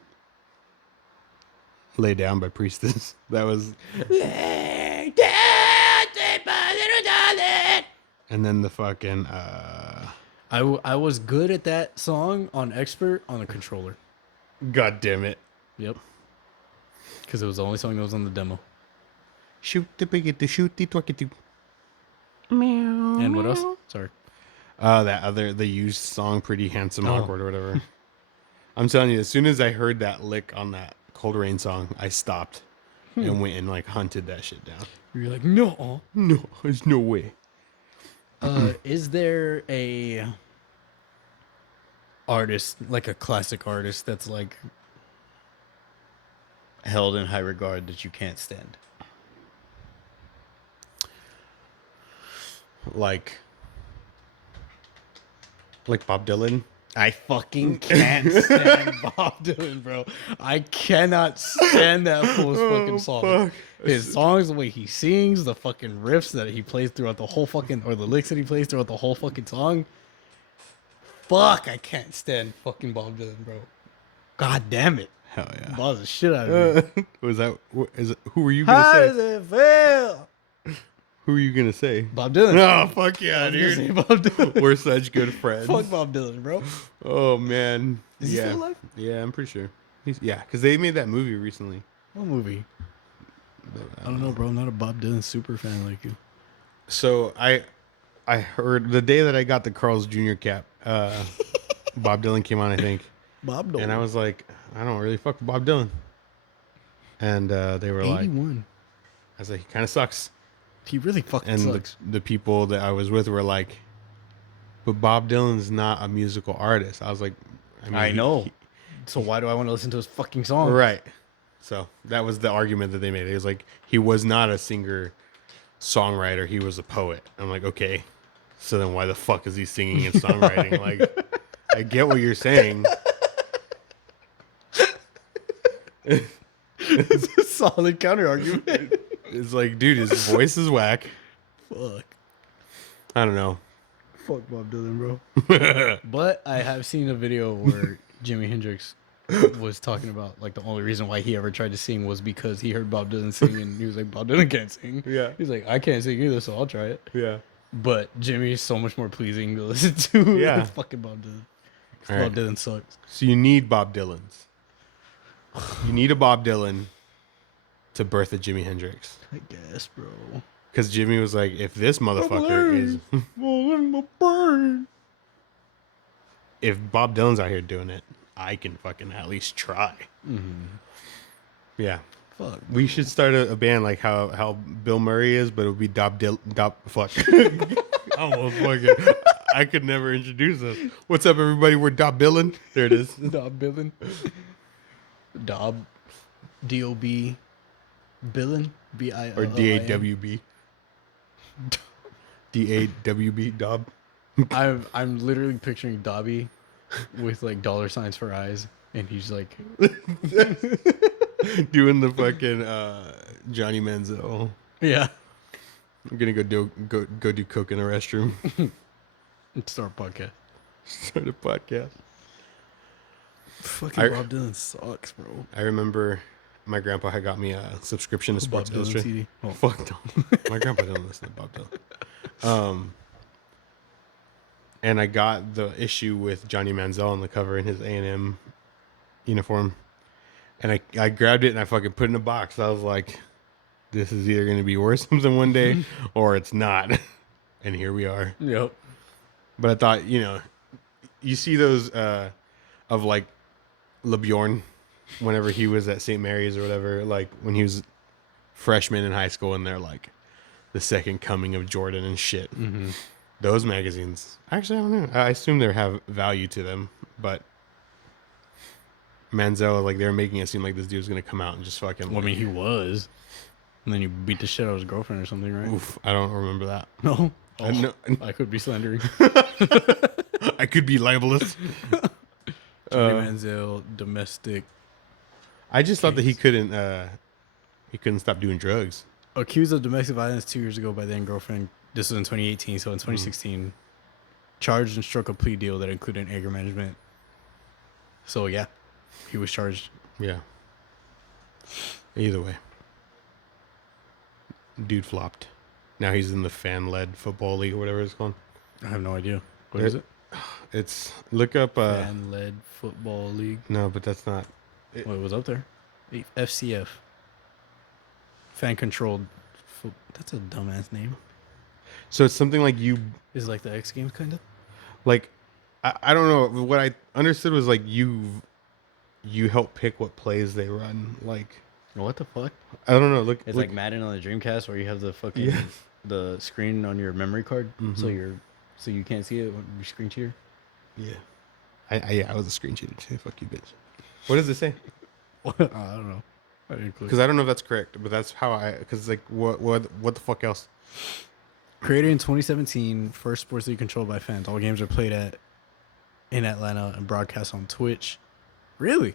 Lay Down by Priestess. That was. Lay down, my little darling. And then the fucking. I was good at that song on Expert on the controller. God damn it. Yep. Because it was the only song that was on the demo. Shoot the bigot, the shoot the twackity. And what else? Sorry. That other, the used song, Pretty Handsome Awkward or whatever. I'm telling you, as soon as I heard that lick on that Cold Rain song, I stopped and went and like hunted that shit down. You're like, no. No, there's no way. Is there a artist, like a classic artist, that's like held in high regard that you can't stand? Like Bob Dylan. I fucking can't stand Bob Dylan, bro. I cannot stand that fool's fucking song. Fuck. His songs, the way he sings, the fucking riffs that he plays throughout the whole fucking, or the licks that he plays throughout the whole fucking song. Fuck, I can't stand fucking Bob Dylan, bro. God damn it. Hell yeah. Bothers the shit out of me. Was that? Is it? Who were you How gonna does it feel Who are you gonna say? Bob Dylan. Oh fuck yeah, I was gonna dude. say Bob Dylan. We're such good friends. Fuck Bob Dylan, bro. Oh man. Is he still alive? Yeah, I'm pretty sure. Yeah, because they made that movie recently. What movie? But, I don't know, bro. I'm not a Bob Dylan super fan like you. So I heard the day that I got the Carl's Jr. cap, Bob Dylan came on, I think. Bob Dylan. And I was like, I don't really fuck with Bob Dylan. And they were 81. like, I was like, he kind of sucks. He really fucking And sucks. the people that I was with were like, but Bob Dylan's not a musical artist. I was like, I know. So why do I want to listen to his fucking song? Right. So that was the argument that they made. It was like, he was not a singer songwriter, he was a poet. I'm like, okay, so then why the fuck is he singing and songwriting? Like, I get what you're saying. It's a solid counter argument. It's like, dude, his voice is whack. Fuck. I don't know. Fuck Bob Dylan, bro. But I have seen a video where Jimi Hendrix was talking about like the only reason why he ever tried to sing was because he heard Bob Dylan sing and he was like, Bob Dylan can't sing. Yeah. He's like, I can't sing either, so I'll try it. Yeah. But Jimmy is so much more pleasing to listen to. Yeah. It's fucking Bob Dylan. All Bob right. Dylan sucks. So you need Bob Dylans. You need a Bob Dylan to birth a Jimi Hendrix. I guess, bro. Because Jimmy was like, if this motherfucker is... if Bob Dylan's out here doing it, I can fucking at least try. Mm-hmm. Yeah. Fuck. We should start a band like how Bill Murray is, but it would be fuck. Almost fucking. I could never introduce us. What's up, everybody? We're Dob Billin. There it is. Dob Billin. Dob. D-O-B. Billin. B-I-L-L-I-N. Or D-A-W-B. D-A-W-B. Dob. I'm literally picturing Dobby with like dollar signs for eyes, and he's like Doing the fucking Johnny Manziel. Yeah. I'm gonna go do coke in a restroom. Start a podcast. Start a podcast. Fucking Bob Dylan sucks, bro. I remember my grandpa had got me a subscription to Sports Bob Dylan Illustrated. CD. Oh. Fuck no. My grandpa didn't listen to Bob Dylan. And I got the issue with Johnny Manziel on the cover in his A&M uniform. And I grabbed it and I fucking put it in a box. I was like, this is either going to be worth something one day or it's not. And here we are. Yep. But I thought, you see those of like LeBjorn whenever he was at St. Mary's or whatever, like when he was freshman in high school and they're like the second coming of Jordan and shit. Mm-hmm. Those magazines, actually, I don't know. I assume they have value to them, but Manziel, like, they're making it seem like this dude's gonna come out and just fucking. Well, I mean, he was, and then you beat the shit out of his girlfriend or something, right? Oof, I don't remember that. No, No. I could be slandering. I could be libelous. Johnny Manziel, domestic. I just thought that he couldn't stop doing drugs. Accused of domestic violence 2 years ago by then girlfriend. This was in 2018. So in 2016, charged and struck a plea deal that included anger management. So yeah, he was charged. Yeah. Either way, dude flopped. Now he's in the fan-led football league or whatever it's called. I have no idea. What is it? It's look up. Fan-led football league. No, but that's not. Well, it was up there. FCF. Fan-controlled. That's a dumbass name. So it's something like you. Is it like the X Games kind of? Like, I don't know. What I understood was like you help pick what plays they run. Like, What the fuck? I don't know. Look, It's like Madden on the Dreamcast where you have the fucking Yes. the screen on your memory card, so Mhm. so you can't see it when you screen cheater. Yeah. I was a screen cheater too. Fuck you, bitch. What does it say? I don't know. I didn't click. Because I don't know if that's correct, but that's how because like what the fuck else? Created in 2017, first sports league controlled by fans. All games are played in Atlanta and broadcast on Twitch. Really?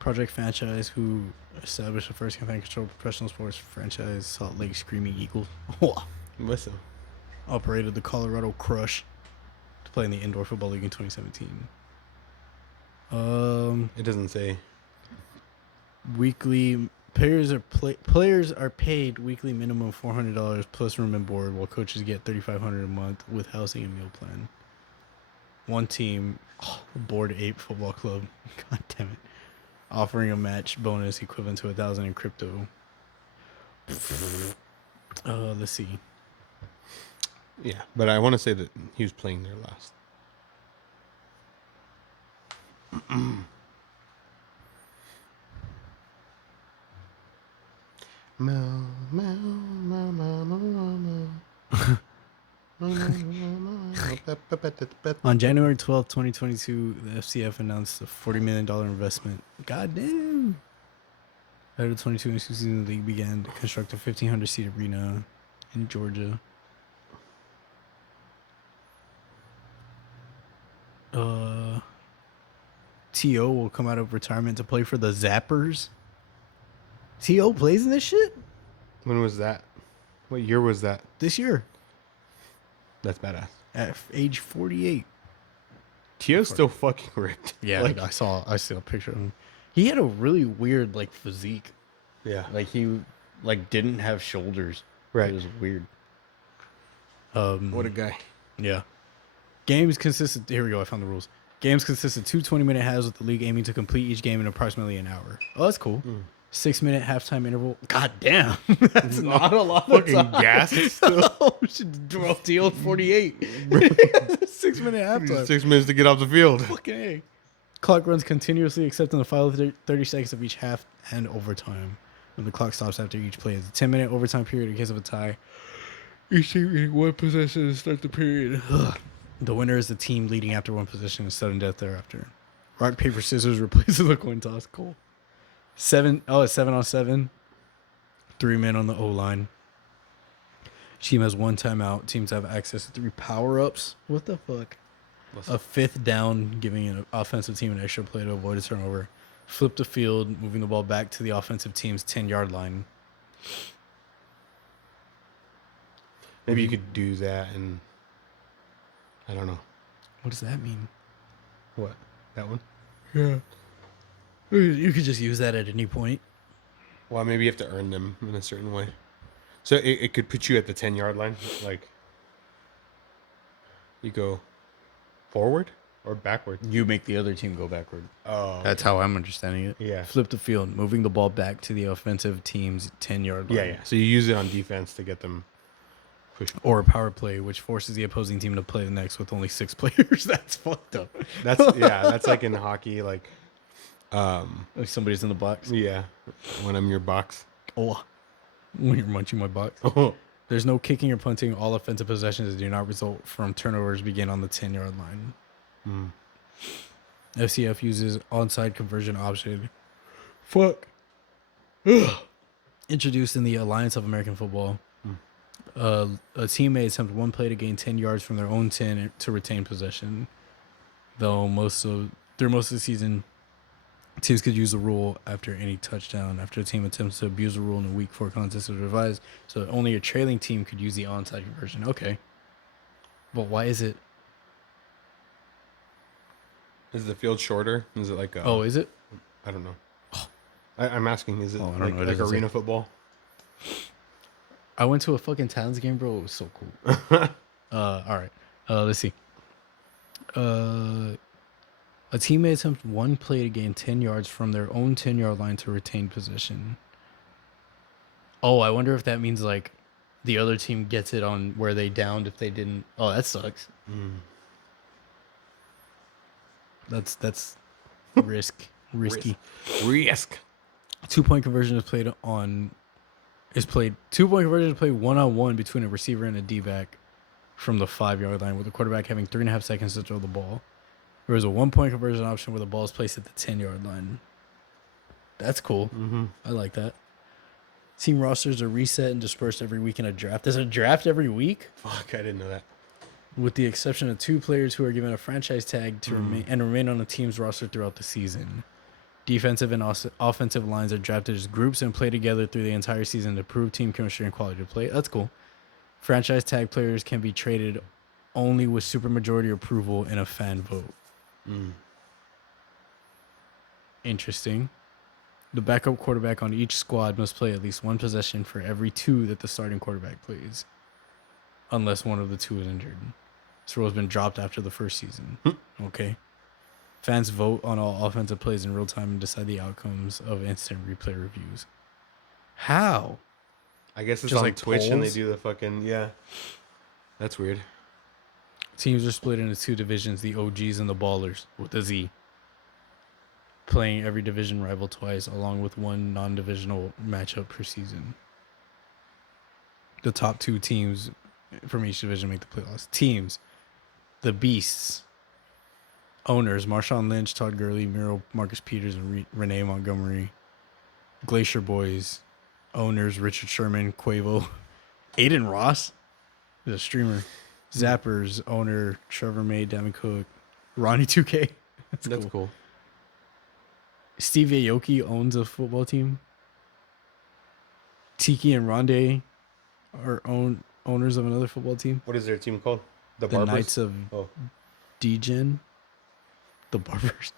Project franchise who established the first fan-controlled professional sports franchise, Salt Lake Screaming Eagles. Listen. Operated the Colorado Crush to play in the indoor football league in 2017. It doesn't say. Weekly Players are paid weekly minimum $400 plus room and board, while coaches get $3,500 a month with housing and meal plan. One team, Board 8 Football Club, god damn it, offering a match bonus equivalent to $1,000 in crypto. Let's see. Yeah, but I want to say that he was playing there last. On January 12th, 2022, the FCF announced a $40 million investment. God damn. After the 2022 season, the league began to construct a 1,500-seat arena in Georgia. T.O. will come out of retirement to play for the Zappers. T.O. plays in this shit? When was that? What year was that? This year. That's badass. At age 48. Tio's still fucking ripped. Yeah, like I saw a picture of him. He had a really weird like physique. Yeah. Like he like didn't have shoulders. Right. It was weird. What a guy. Yeah. Games consisted. Here we go. I found the rules. Games consist of 2 20-minute halves with the league aiming to complete each game in approximately an hour. Oh, that's cool. 6-minute halftime interval. God damn. That's not a lot of Fucking gas still. Oh, should draw deal 48. 6-minute halftime. 6 minutes to get off the field. Fucking A. Clock runs continuously except in the final 30 seconds of each half and overtime. When the clock stops after each play, it's a 10-minute overtime period in case of a tie. Each team getting one possession to start the period. The winner is the team leading after one possession and sudden death thereafter. Rock, paper, scissors replaces the coin toss. Cool. It's 7 on 7. 3 men on the O-line. Team has 1 timeout. Teams have access to 3 power-ups. What the fuck? A 5th down, giving an offensive team an extra play to avoid a turnover. Flip the field, moving the ball back to the offensive team's 10-yard line. Maybe you could do that and I don't know. What does that mean? What? That one? Yeah. You could just use that at any point. Well, maybe you have to earn them in a certain way. So it could put you at the 10-yard line. Like, you go forward or backward? You make the other team go backward. Oh. That's how I'm understanding it. Yeah. Flip the field, moving the ball back to the offensive team's 10-yard line. Yeah. So you use it on defense to get them pushed. Or a power play, which forces the opposing team to play the next with only 6 players. That's fucked up. That's like in hockey, like somebody's in the box. Yeah. When I'm your box. Oh. When you're munching my box. Oh. There's no kicking or punting. All offensive possessions that do not result from turnovers begin on the 10-yard line. FCF uses onside conversion option. Fuck. Introduced in the Alliance of American Football. A team may attempt one play to gain 10 yards from their own 10 to retain possession. Though through most of the season, teams could use the rule after any touchdown. After a team attempts to abuse the rule in a week 4 contest is revised, so only a trailing team could use the onside conversion. Okay. But why is it? Is the field shorter? Is it like Oh, is it? I don't know. I'm asking, is it I don't like know. It doesn't arena say. football? I went to a fucking Talons game, bro. It was so cool. All right. Let's see. A team may attempt one play to gain 10 yards from their own 10-yard line to retain possession. Oh, I wonder if that means like the other team gets it on where they downed if they didn't. Oh, that sucks. That's risky. Risk. 2-point conversion is played 2-point conversion is played 1-on-1 between a receiver and a D-back from the 5-yard line, with the quarterback having 3.5 seconds to throw the ball. There is a 1-point conversion option where the ball is placed at the 10-yard line. That's cool. I like that. Team rosters are reset and dispersed every week in a draft. There's a draft every week? Fuck, I didn't know that. With the exception of 2 players who are given a franchise tag to remain on the team's roster throughout the season. Defensive and offensive lines are drafted as groups and play together through the entire season to prove team chemistry and quality of play. That's cool. Franchise tag players can be traded only with supermajority approval and a fan vote. Interesting. The backup quarterback on each squad must play at least one possession for every 2 that the starting quarterback plays, unless one of the 2 is injured. This rule has been dropped after the first season. Okay. Fans vote on all offensive plays in real time and decide the outcomes of instant replay reviews. How? I guess it's Just on like Twitch and they polls? do the fucking That's weird. Teams are split into 2 divisions, the OGs and the Ballers, with a Z, playing every division rival twice, along with 1 non-divisional matchup per season. The top 2 teams from each division make the playoffs. Teams: the Beasts. Owners: Marshawn Lynch, Todd Gurley, Miro, Marcus Peters, and Renee Montgomery. Glacier Boys. Owners: Richard Sherman, Quavo, Aiden Ross, is a streamer. Zappers. Owner: Trevor May, Damon Cook, Ronnie 2K. That's cool. Steve Aoki owns a football team. Tiki and Rondé are owners of another football team. What is their team called? The The Barbers? Knights of Oh. Degen. The Barbers.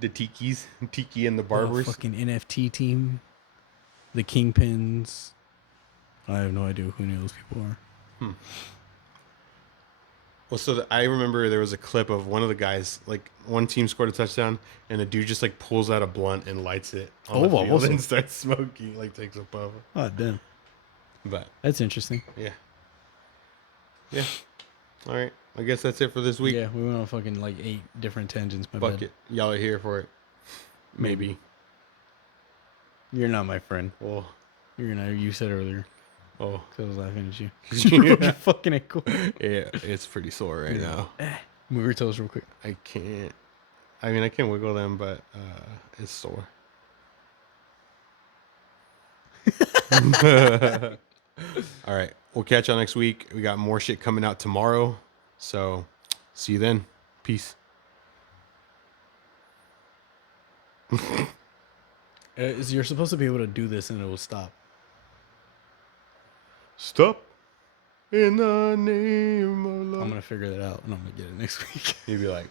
The Tikis. Tiki and the The Barbers. fucking NFT team. The Kingpins. I have no idea who any of those people are. Well, so I remember there was a clip of one of the guys, like one team scored a touchdown, and the dude just like pulls out a blunt and lights it on the field awesome. and starts smoking, like takes a puff. Oh, damn. But That's interesting. yeah. All right, I guess that's it for this week. Yeah, we went on fucking like 8 different tangents. My Fuck bad. it, y'all are here for it. Maybe. You're not my friend. Well, You're not. You said earlier. oh, Because I was laughing at you. Yeah. You're fucking ankle. yeah, it's pretty sore right now. Move your toes real quick. I can't. I mean, I can wiggle them, but it's sore. All right, we'll catch y'all next week. We got more shit coming out tomorrow, so see you then. Peace. You're supposed to be able to do this and it will stop. Stop in the name of love. I'm going to figure that out and I'm going to get it next week. You'd be like,